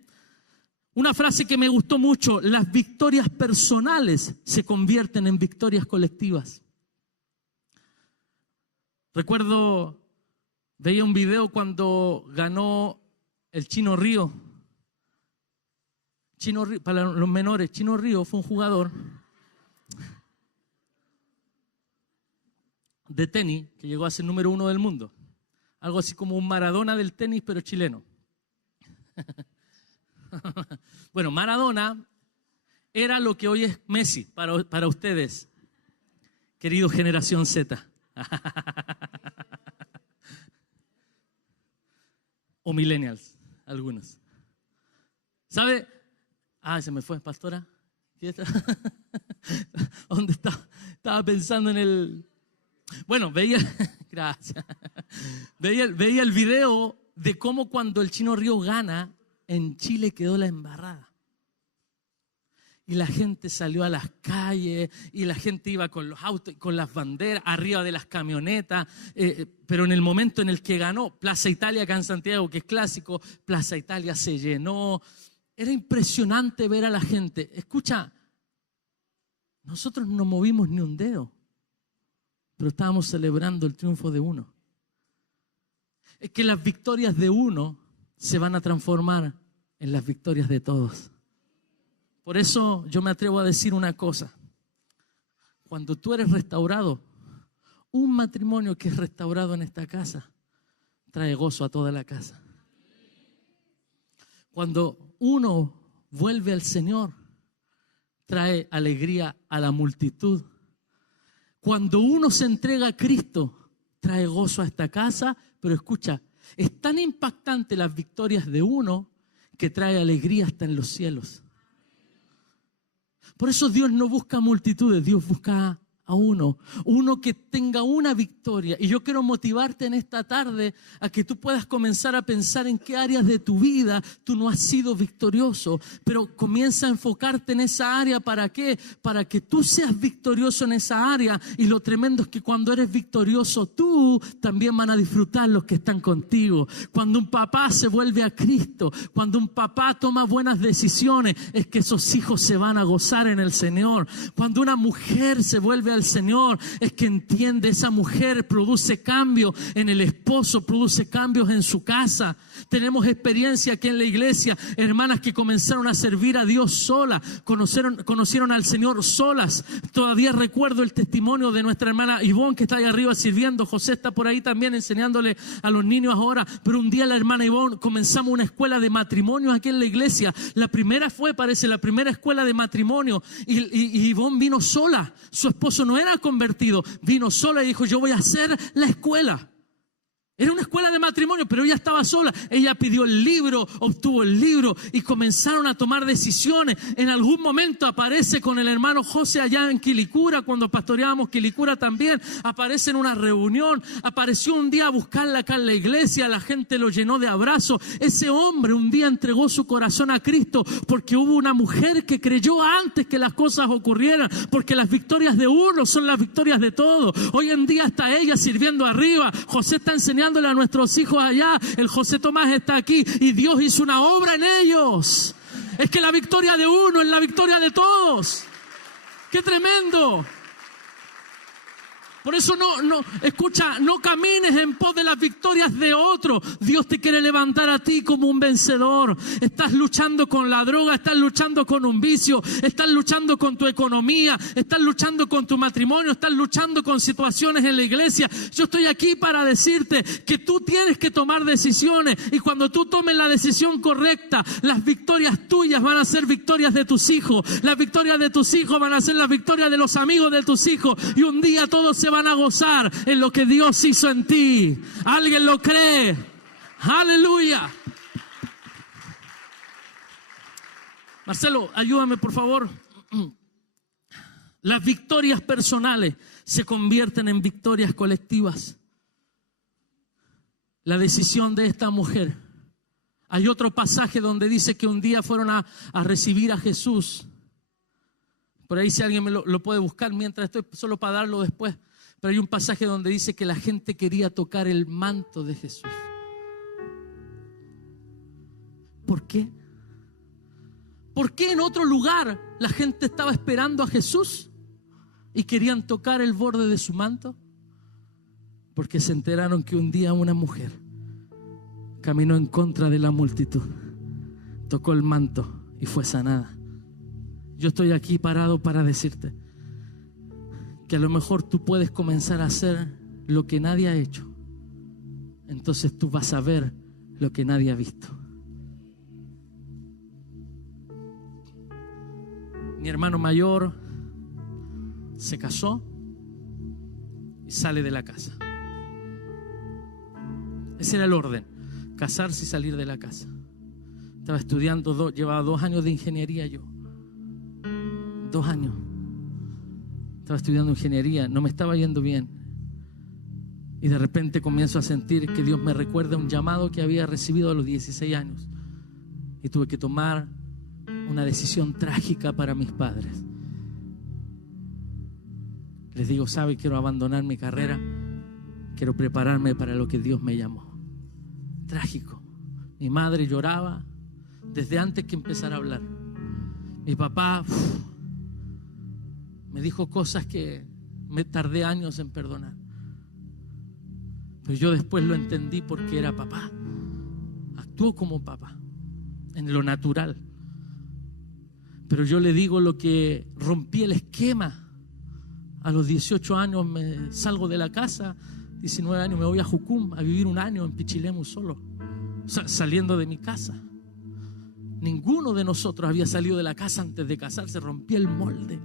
Una frase que me gustó mucho: las victorias personales se convierten en victorias colectivas. Recuerdo, veía un video cuando ganó el Chino Río. Para los menores, Chino Río fue un jugador de tenis que llegó a ser número 1 del mundo. Algo así como un Maradona del tenis, pero chileno. Bueno, Maradona era lo que hoy es Messi para ustedes, querido generación Z. O millennials, algunos. ¿Sabe? Se me fue, pastora. ¿Dónde estaba? Estaba pensando en el... Bueno, gracias. Veía el video de cómo cuando el Chino Río gana, en Chile quedó la embarrada. Y la gente salió a las calles, y la gente iba con los autos, con las banderas, arriba de las camionetas. Pero en el momento en el que ganó, Plaza Italia acá en Santiago, que es clásico, Plaza Italia se llenó. Era impresionante ver a la gente. Escucha, nosotros no movimos ni un dedo, pero estábamos celebrando el triunfo de uno. Es que las victorias de uno se van a transformar en las victorias de todos. Por eso yo me atrevo a decir una cosa. Cuando tú eres restaurado, un matrimonio que es restaurado en esta casa trae gozo a toda la casa. Cuando uno vuelve al Señor, trae alegría a la multitud. Cuando uno se entrega a Cristo, trae gozo a esta casa. Pero escucha, es tan impactante las victorias de uno que trae alegría hasta en los cielos. Por eso Dios no busca multitudes, Dios busca a uno que tenga una victoria. Y yo quiero motivarte en esta tarde a que tú puedas comenzar a pensar en qué áreas de tu vida tú no has sido victorioso, pero comienza a enfocarte en esa área. ¿Para qué? Para que tú seas victorioso en esa área. Y lo tremendo es que cuando eres victorioso tú, también van a disfrutar los que están contigo. Cuando un papá se vuelve a Cristo, cuando un papá toma buenas decisiones, es que esos hijos se van a gozar en el Señor. Cuando una mujer se vuelve gloria al Señor es que entiende, esa mujer produce cambio en el esposo, produce cambios en su casa. Tenemos experiencia aquí en la iglesia, hermanas que comenzaron a servir a Dios solas, conocieron al Señor solas. Todavía recuerdo el testimonio de nuestra hermana Ivonne, que está ahí arriba sirviendo. José está por ahí también enseñándole a los niños ahora. Pero un día la hermana Ivonne comenzamos una escuela de matrimonios aquí en la iglesia. La primera la primera escuela de matrimonio. Y Ivonne vino sola. Su esposo no era convertido. Vino sola y dijo: yo voy a hacer la escuela. Era una escuela de matrimonio, pero ella estaba sola. Ella pidió el libro, obtuvo el libro y comenzaron a tomar decisiones. En algún momento aparece con el hermano José allá en Quilicura, cuando pastoreábamos Quilicura también. Aparece en una reunión, apareció un día a buscarla acá en la iglesia. La gente lo llenó de abrazos. Ese hombre un día entregó su corazón a Cristo porque hubo una mujer que creyó antes que las cosas ocurrieran, porque las victorias de uno son las victorias de todos. Hoy en día está ella sirviendo arriba. José está enseñándole a nuestros hijos allá. El José Tomás está aquí y Dios hizo una obra en ellos. Es que la victoria de uno es la victoria de todos. ¡Qué tremendo! Por eso no camines en pos de las victorias de otro. Dios te quiere levantar a ti como un vencedor. Estás luchando con la droga, estás luchando con un vicio, estás luchando con tu economía, estás luchando con tu matrimonio, estás luchando con situaciones en la iglesia. Yo estoy aquí para decirte que tú tienes que tomar decisiones, y cuando tú tomes la decisión correcta, las victorias tuyas van a ser victorias de tus hijos, las victorias de tus hijos van a ser las victorias de los amigos de tus hijos, y un día todos se van a gozar en lo que Dios hizo en ti. ¿Alguien lo cree? ¡Aleluya! Marcelo, ayúdame por favor. Las victorias personales se convierten en victorias colectivas. La decisión de esta mujer. Hay otro pasaje donde dice que un día fueron a recibir a Jesús. Por ahí si alguien me lo puede buscar mientras estoy, solo para darlo después. Pero hay un pasaje donde dice que la gente quería tocar el manto de Jesús. ¿Por qué? ¿Por qué en otro lugar la gente estaba esperando a Jesús y querían tocar el borde de su manto? Porque se enteraron que un día una mujer caminó en contra de la multitud, tocó el manto y fue sanada. Yo estoy aquí parado para decirte que a lo mejor tú puedes comenzar a hacer lo que nadie ha hecho. Entonces tú vas a ver lo que nadie ha visto. Mi hermano mayor se casó y sale de la casa. Ese era el orden: casarse y salir de la casa. Estaba estudiando, llevaba 2 años de ingeniería yo. 2 años. Estaba estudiando ingeniería, no me estaba yendo bien. Y de repente comienzo a sentir que Dios me recuerda un llamado que había recibido a los 16 años. Y tuve que tomar una decisión trágica para mis padres. Les digo: ¿sabe? Quiero abandonar mi carrera. Quiero prepararme para lo que Dios me llamó. Trágico. Mi madre lloraba desde antes que empezara a hablar. Mi papá me dijo cosas que me tardé años en perdonar. Pero yo después lo entendí porque era papá. Actuó como papá, en lo natural. Pero yo le digo lo que rompí el esquema. A los 18 años me salgo de la casa, 19 años me voy a Jucum a vivir 1 año en Pichilemu solo. O sea, saliendo de mi casa. Ninguno de nosotros había salido de la casa antes de casarse, rompí el molde.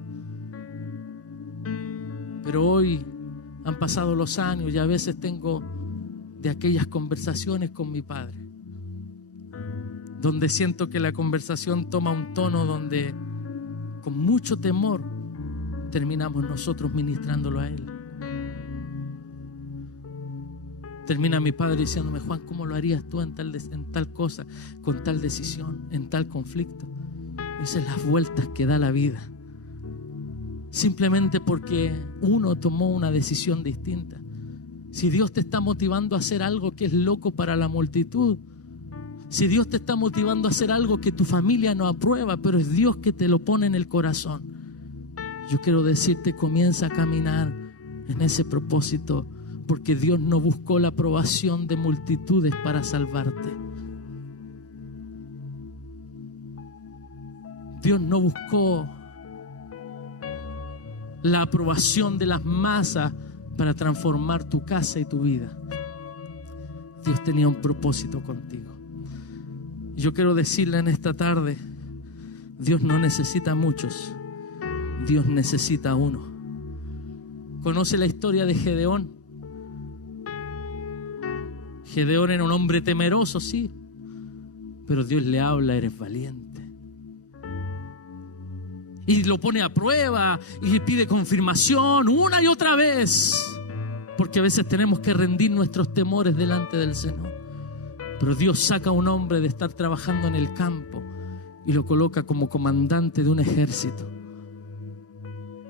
Pero hoy han pasado los años y a veces tengo de aquellas conversaciones con mi padre, donde siento que la conversación toma un tono donde con mucho temor terminamos nosotros ministrándolo a él. Termina mi padre diciéndome: Juan, ¿cómo lo harías tú en tal cosa, con tal decisión, en tal conflicto? Esas son las vueltas que da la vida. Simplemente porque uno tomó una decisión distinta. Si Dios te está motivando a hacer algo que es loco para la multitud, si Dios te está motivando a hacer algo que tu familia no aprueba, pero es Dios que te lo pone en el corazón, Yo quiero decirte, comienza a caminar en ese propósito, porque Dios no buscó la aprobación de multitudes para salvarte. Dios no buscó la aprobación de las masas para transformar tu casa y tu vida. Dios tenía un propósito contigo. Yo quiero decirle en esta tarde, Dios no necesita muchos, Dios necesita uno. ¿Conoce la historia de Gedeón? Gedeón era un hombre temeroso, sí, pero Dios le habla, eres valiente. Y lo pone a prueba y le pide confirmación una y otra vez, porque a veces tenemos que rendir nuestros temores delante del Señor. Pero Dios saca a un hombre de estar trabajando en el campo y lo coloca como comandante de un ejército.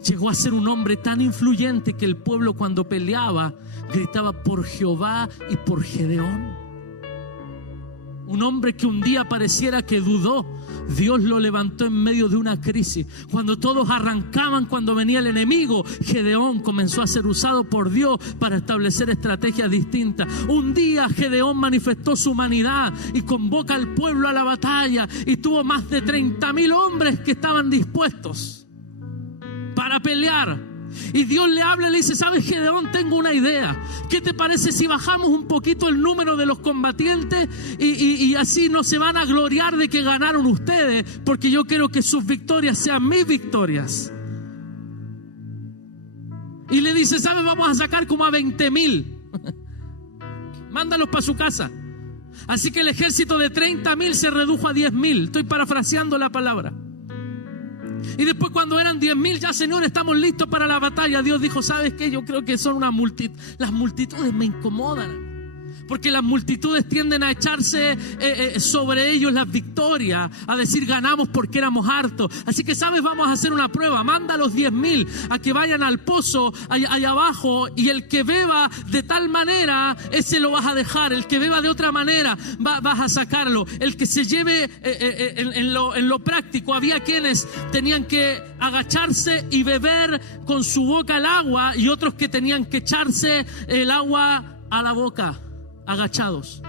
Llegó a ser un hombre tan influyente que el pueblo, cuando peleaba, gritaba por Jehová y por Gedeón. Un hombre que un día pareciera que dudó, Dios lo levantó en medio de una crisis. Cuando todos arrancaban, cuando venía el enemigo, Gedeón comenzó a ser usado por Dios para establecer estrategias distintas. Un día Gedeón manifestó su humanidad y convoca al pueblo a la batalla, y tuvo más de 30,000 hombres que estaban dispuestos para pelear. Y Dios le habla y le dice: ¿sabes, Gedeón? Tengo una idea. ¿Qué te parece si bajamos un poquito el número de los combatientes y así no se van a gloriar de que ganaron ustedes? Porque yo quiero que sus victorias sean mis victorias. Y le dice: ¿sabes? Vamos a sacar como a 20,000. Mándalos para su casa. Así que el ejército de 30,000 se redujo a 10,000. Estoy parafraseando la palabra. Y después, cuando eran 10,000, ya, Señor, estamos listos para la batalla. Dios dijo: ¿sabes qué? Yo creo que son una multitud. Las multitudes me incomodan, porque las multitudes tienden a echarse sobre ellos las victorias, a decir: ganamos porque éramos hartos. Así que, ¿sabes? Vamos a hacer una prueba. Manda a los 10,000 a que vayan al pozo allá abajo, y el que beba de tal manera, ese lo vas a dejar. El que beba de otra manera, vas a sacarlo. El que se lleve en lo práctico, había quienes tenían que agacharse y beber con su boca el agua, y otros que tenían que echarse el agua a la boca, agachados.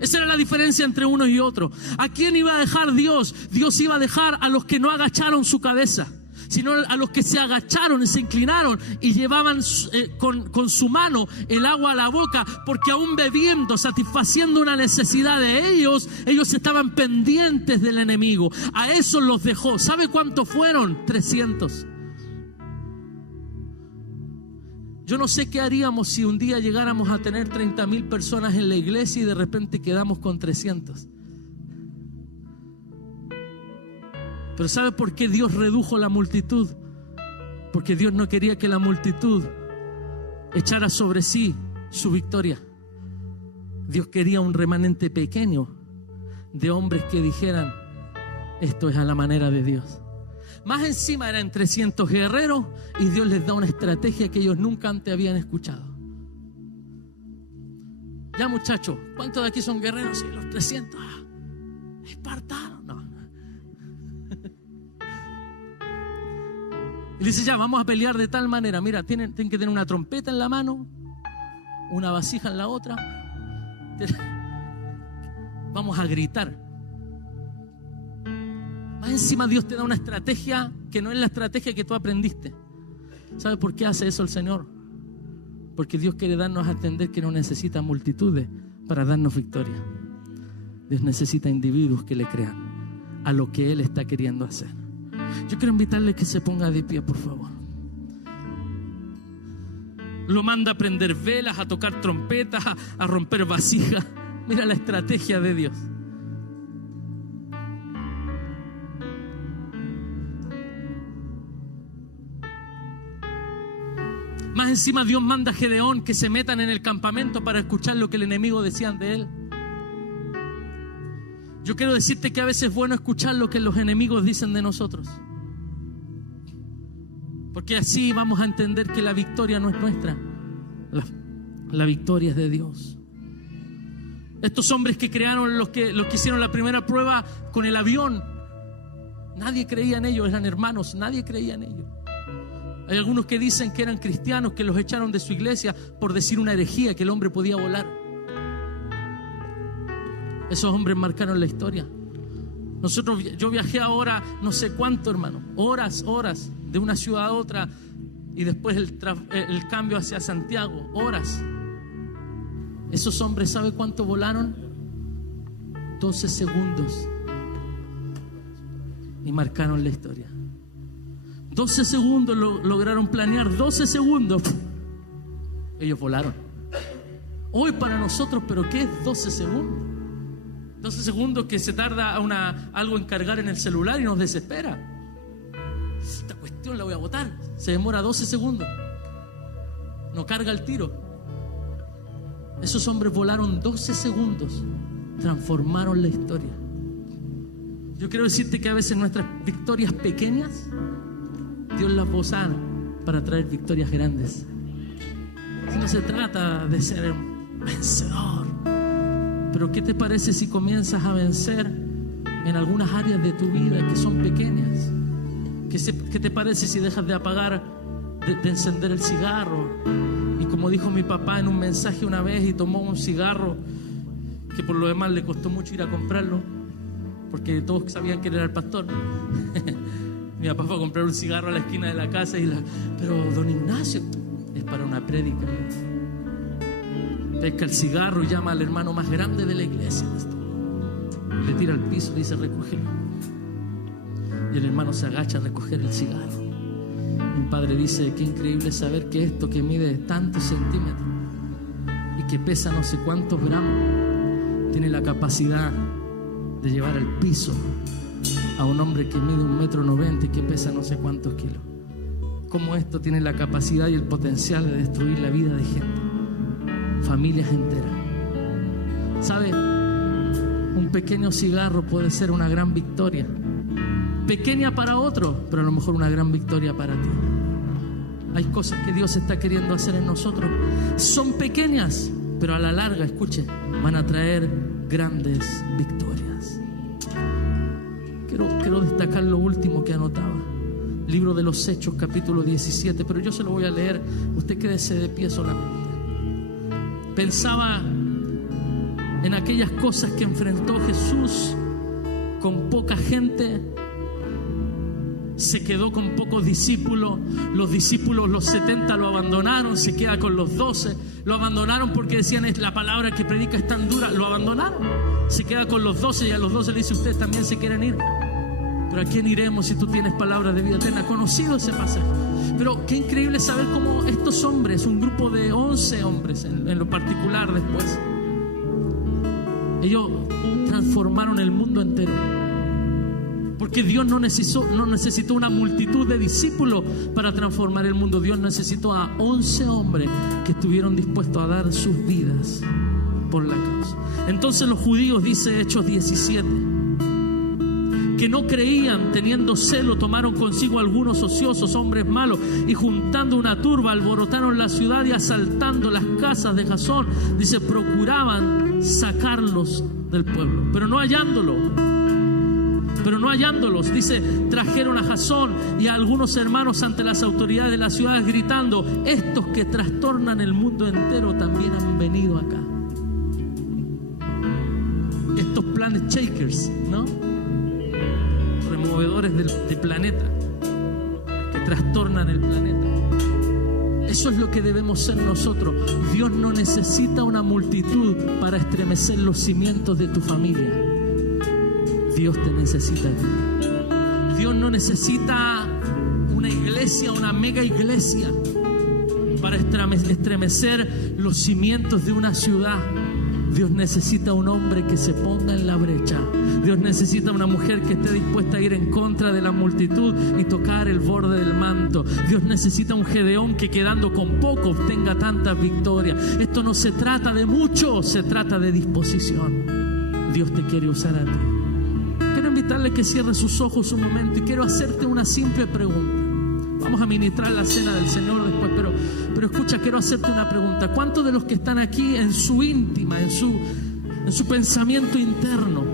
Esa era la diferencia entre uno y otro. ¿A quién iba a dejar Dios? Dios iba a dejar a los que no agacharon su cabeza, sino a los que se agacharon y se inclinaron y llevaban con su mano el agua a la boca, porque aún bebiendo, satisfaciendo una necesidad de ellos estaban pendientes del enemigo. A esos los dejó. ¿Sabe cuántos fueron? 300. Yo no sé qué haríamos si un día llegáramos a tener 30,000 personas en la iglesia y de repente quedamos con 300. Pero ¿sabe por qué Dios redujo la multitud? Porque Dios no quería que la multitud echara sobre sí su victoria. Dios quería un remanente pequeño de hombres que dijeran: esto es a la manera de Dios. Más encima eran 300 guerreros, y Dios les da una estrategia que ellos nunca antes habían escuchado. Ya, muchachos, ¿cuántos de aquí son guerreros? Sí, los 300. Espartanos, no. Y le dice: ya, vamos a pelear de tal manera. Mira, tienen que tener una trompeta en la mano, una vasija en la otra. Vamos a gritar. Más encima Dios te da una estrategia que no es la estrategia que tú aprendiste. ¿Sabes por qué hace eso el Señor? Porque Dios quiere darnos a entender que no necesita multitudes para darnos victoria. Dios necesita individuos que le crean a lo que Él está queriendo hacer. Yo quiero invitarle que se ponga de pie, por favor. Lo manda a prender velas, a tocar trompetas, a romper vasijas. Mira la estrategia de Dios. Más encima Dios manda a Gedeón que se metan en el campamento para escuchar lo que el enemigo decían de él. Yo quiero decirte que a veces es bueno escuchar lo que los enemigos dicen de nosotros, porque así vamos a entender que la victoria no es nuestra, la victoria es de Dios. Estos hombres que crearon, los que hicieron la primera prueba con el avión, nadie creía en ellos, eran hermanos, nadie creía en ellos. Hay algunos que dicen que eran cristianos, que los echaron de su iglesia por decir una herejía, que el hombre podía volar. Esos hombres marcaron la historia. Yo viajé ahora no sé cuánto, hermano, horas de una ciudad a otra, y después el cambio hacia Santiago, horas. Esos hombres, ¿sabe cuánto volaron? 12 segundos. Y marcaron la historia. 12 segundos lograron planear, 12 segundos. Ellos volaron. Hoy para nosotros, ¿pero qué es 12 segundos? 12 segundos que se tarda algo en cargar en el celular y nos desespera. Esta cuestión la voy a botar. Se demora 12 segundos. No carga el tiro. Esos hombres volaron 12 segundos. Transformaron la historia. Yo quiero decirte que a veces nuestras victorias pequeñas, Dios las usa para traer victorias grandes. Si no se trata de ser un vencedor, pero ¿qué te parece si comienzas a vencer en algunas áreas de tu vida que son pequeñas? ¿Qué te parece si dejas de apagar, de encender el cigarro? Y como dijo mi papá en un mensaje una vez, y tomó un cigarro que por lo demás le costó mucho ir a comprarlo, porque todos sabían que él era el pastor. Mi papá fue a comprar un cigarro a la esquina de la casa pero don Ignacio, es para una prédica. Pesca el cigarro y llama al hermano más grande de la iglesia. Le tira al piso y le dice: recógelo. Y el hermano se agacha a recoger el cigarro. Mi padre dice: qué increíble saber que esto que mide tantos centímetros y que pesa no sé cuántos gramos, tiene la capacidad de llevar al piso a un hombre que mide 1,90 m y que pesa no sé cuántos kilos. Cómo esto tiene la capacidad y el potencial de destruir la vida de gente, familias enteras. ¿Sabe? Un pequeño cigarro puede ser una gran victoria, pequeña para otro, pero a lo mejor una gran victoria para ti. Hay cosas que Dios está queriendo hacer en nosotros, son pequeñas, pero a la larga, escuche, van a traer grandes victorias. Quiero destacar lo último que anotaba. Libro de los Hechos, capítulo 17, pero yo se lo voy a leer. Usted quédese de pie solamente. Pensaba en aquellas cosas que enfrentó Jesús con poca gente. Se quedó con pocos discípulos. Los discípulos, los 70, lo abandonaron. Se queda con los 12. Lo abandonaron porque decían: la palabra que predica es tan dura. Lo abandonaron. Se queda con los 12 y a los 12 le dice: ustedes también se quieren ir. Pero ¿a quién iremos si tú tienes palabras de vida eterna? Conocido ese pasaje. Pero qué increíble saber cómo estos hombres, un grupo de 11 hombres en lo particular después, ellos transformaron el mundo entero. Porque Dios no necesitó una multitud de discípulos para transformar el mundo. Dios necesitó a 11 hombres que estuvieron dispuestos a dar sus vidas por la causa. Entonces los judíos, dice Hechos 17, que no creían, teniendo celo, tomaron consigo algunos ociosos, hombres malos, y juntando una turba alborotaron la ciudad y asaltando las casas de Jasón, dice, procuraban sacarlos del pueblo, pero no hallándolos, dice, trajeron a Jasón y a algunos hermanos ante las autoridades de las ciudades gritando: estos que trastornan el mundo entero también han venido acá. Estos planet shakers, ¿no? Removedores del planeta, que trastornan el planeta. Eso es lo que debemos ser nosotros. Dios no necesita una multitud para estremecer los cimientos de tu familia. Dios te necesita. Dios no necesita una iglesia, una mega iglesia para estremecer los cimientos de una ciudad. Dios necesita un hombre que se ponga en la brecha. Dios necesita una mujer que esté dispuesta a ir en contra de la multitud y tocar el borde del manto. Dios necesita un Gedeón que, quedando con poco, obtenga tantas victorias. Esto no se trata de mucho, se trata de disposición. Dios te quiere usar a ti. Quiero invitarle que cierre sus ojos un momento y quiero hacerte una simple pregunta. Vamos a ministrar la cena del Señor después, pero escucha, quiero hacerte una pregunta. ¿Cuántos de los que están aquí en su íntima, en su pensamiento interno,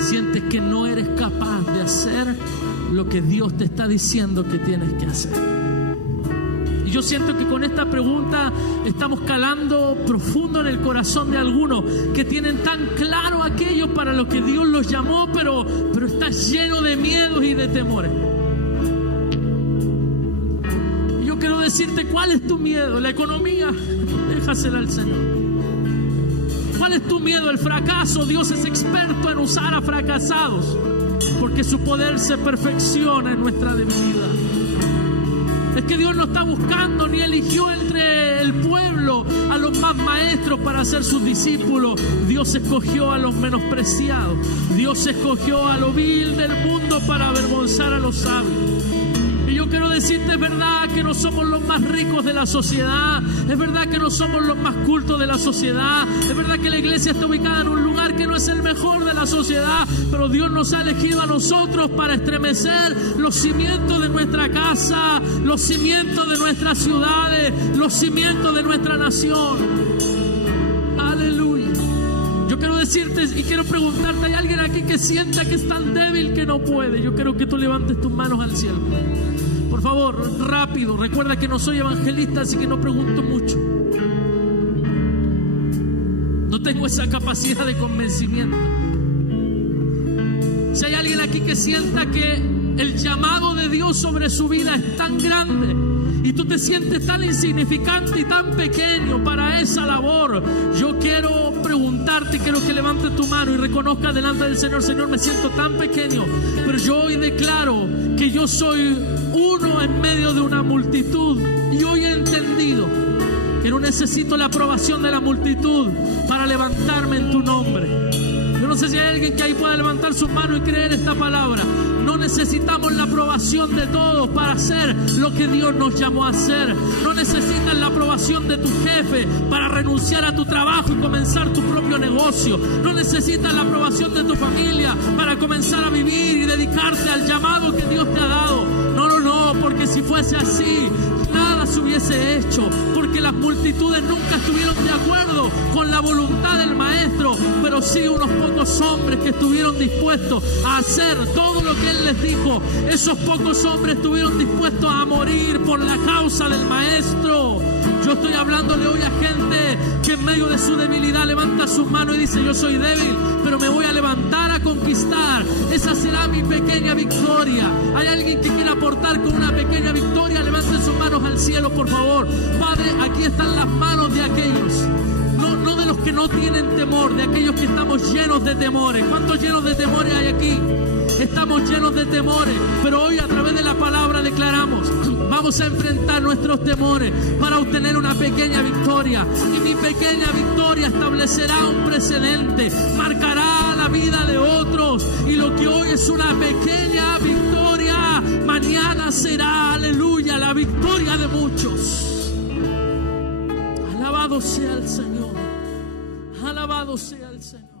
sientes que no eres capaz de hacer lo que Dios te está diciendo que tienes que hacer? yo siento que con esta pregunta estamos calando profundo en el corazón de algunos que tienen tan claro aquello para lo que Dios los llamó, pero está lleno de miedos y de temores. Y yo quiero decirte, ¿cuál es tu miedo? ¿La economía? Déjasela al Señor. ¿Cuál es tu miedo? ¿El fracaso? Dios es experto en usar a fracasados, porque su poder se perfecciona en nuestra debilidad. Es que Dios no está buscando ni eligió entre el pueblo a los más maestros para ser sus discípulos. Dios escogió a los menospreciados. Dios escogió a lo vil del mundo para avergonzar a los sabios. Y yo quiero decirte, es verdad que no somos los más ricos de la sociedad, es verdad que no somos los más cultos de la sociedad, es verdad que la iglesia está ubicada en un lugar que no es el mejor de la sociedad, pero Dios nos ha elegido a nosotros para estremecer los cimientos de nuestra casa, los cimientos de nuestras ciudades, los cimientos de nuestra nación. Aleluya. Yo quiero decirte y quiero preguntarte, ¿hay alguien aquí que sienta que es tan débil que no puede? Yo quiero que tú levantes tus manos al cielo. Por favor, rápido. Recuerda que no soy evangelista, así que no pregunto mucho. No tengo esa capacidad de convencimiento. Si hay alguien aquí que sienta que el llamado de Dios sobre su vida es tan grande y tú te sientes tan insignificante y tan pequeño para esa labor, yo quiero preguntarte, quiero que levantes tu mano y reconozcas delante del Señor: Señor, me siento tan pequeño, pero yo hoy declaro que yo soy uno en medio de una multitud, y hoy he entendido que no necesito la aprobación de la multitud para levantarme en tu nombre. Yo no sé si hay alguien que ahí pueda levantar su mano y creer esta palabra. No necesitamos la aprobación de todos para hacer lo que Dios nos llamó a hacer. No necesitas la aprobación de tu jefe para renunciar a tu trabajo y comenzar tu propio negocio. No necesitas la aprobación de tu familia para comenzar a vivir y dedicarte al llamado que Dios te ha dado. No, porque si fuese así, nada se hubiese hecho, porque las multitudes nunca estuvieron de acuerdo con la voluntad del Maestro, pero sí unos pocos hombres que estuvieron dispuestos a hacer todo lo que Él les dijo. Esos pocos hombres estuvieron dispuestos a morir por la causa del Maestro. Yo estoy hablándole hoy a gente que en medio de su debilidad levanta sus manos y dice: yo soy débil, pero me voy a levantar a conquistar. Esa será mi pequeña victoria. ¿Hay alguien que quiera aportar con una pequeña victoria? Levanten sus manos al cielo, por favor. Padre, aquí están las manos de aquellos, no de los que no tienen temor, de aquellos que estamos llenos de temores. ¿Cuántos llenos de temores hay aquí? Estamos llenos de temores, pero hoy a través de la palabra declaramos: vamos a enfrentar nuestros temores para obtener una pequeña victoria. Y mi pequeña victoria establecerá un precedente, marcará la vida de otros. Y lo que hoy es una pequeña victoria, mañana será, aleluya, la victoria de muchos. Alabado sea el Señor. Alabado sea el Señor.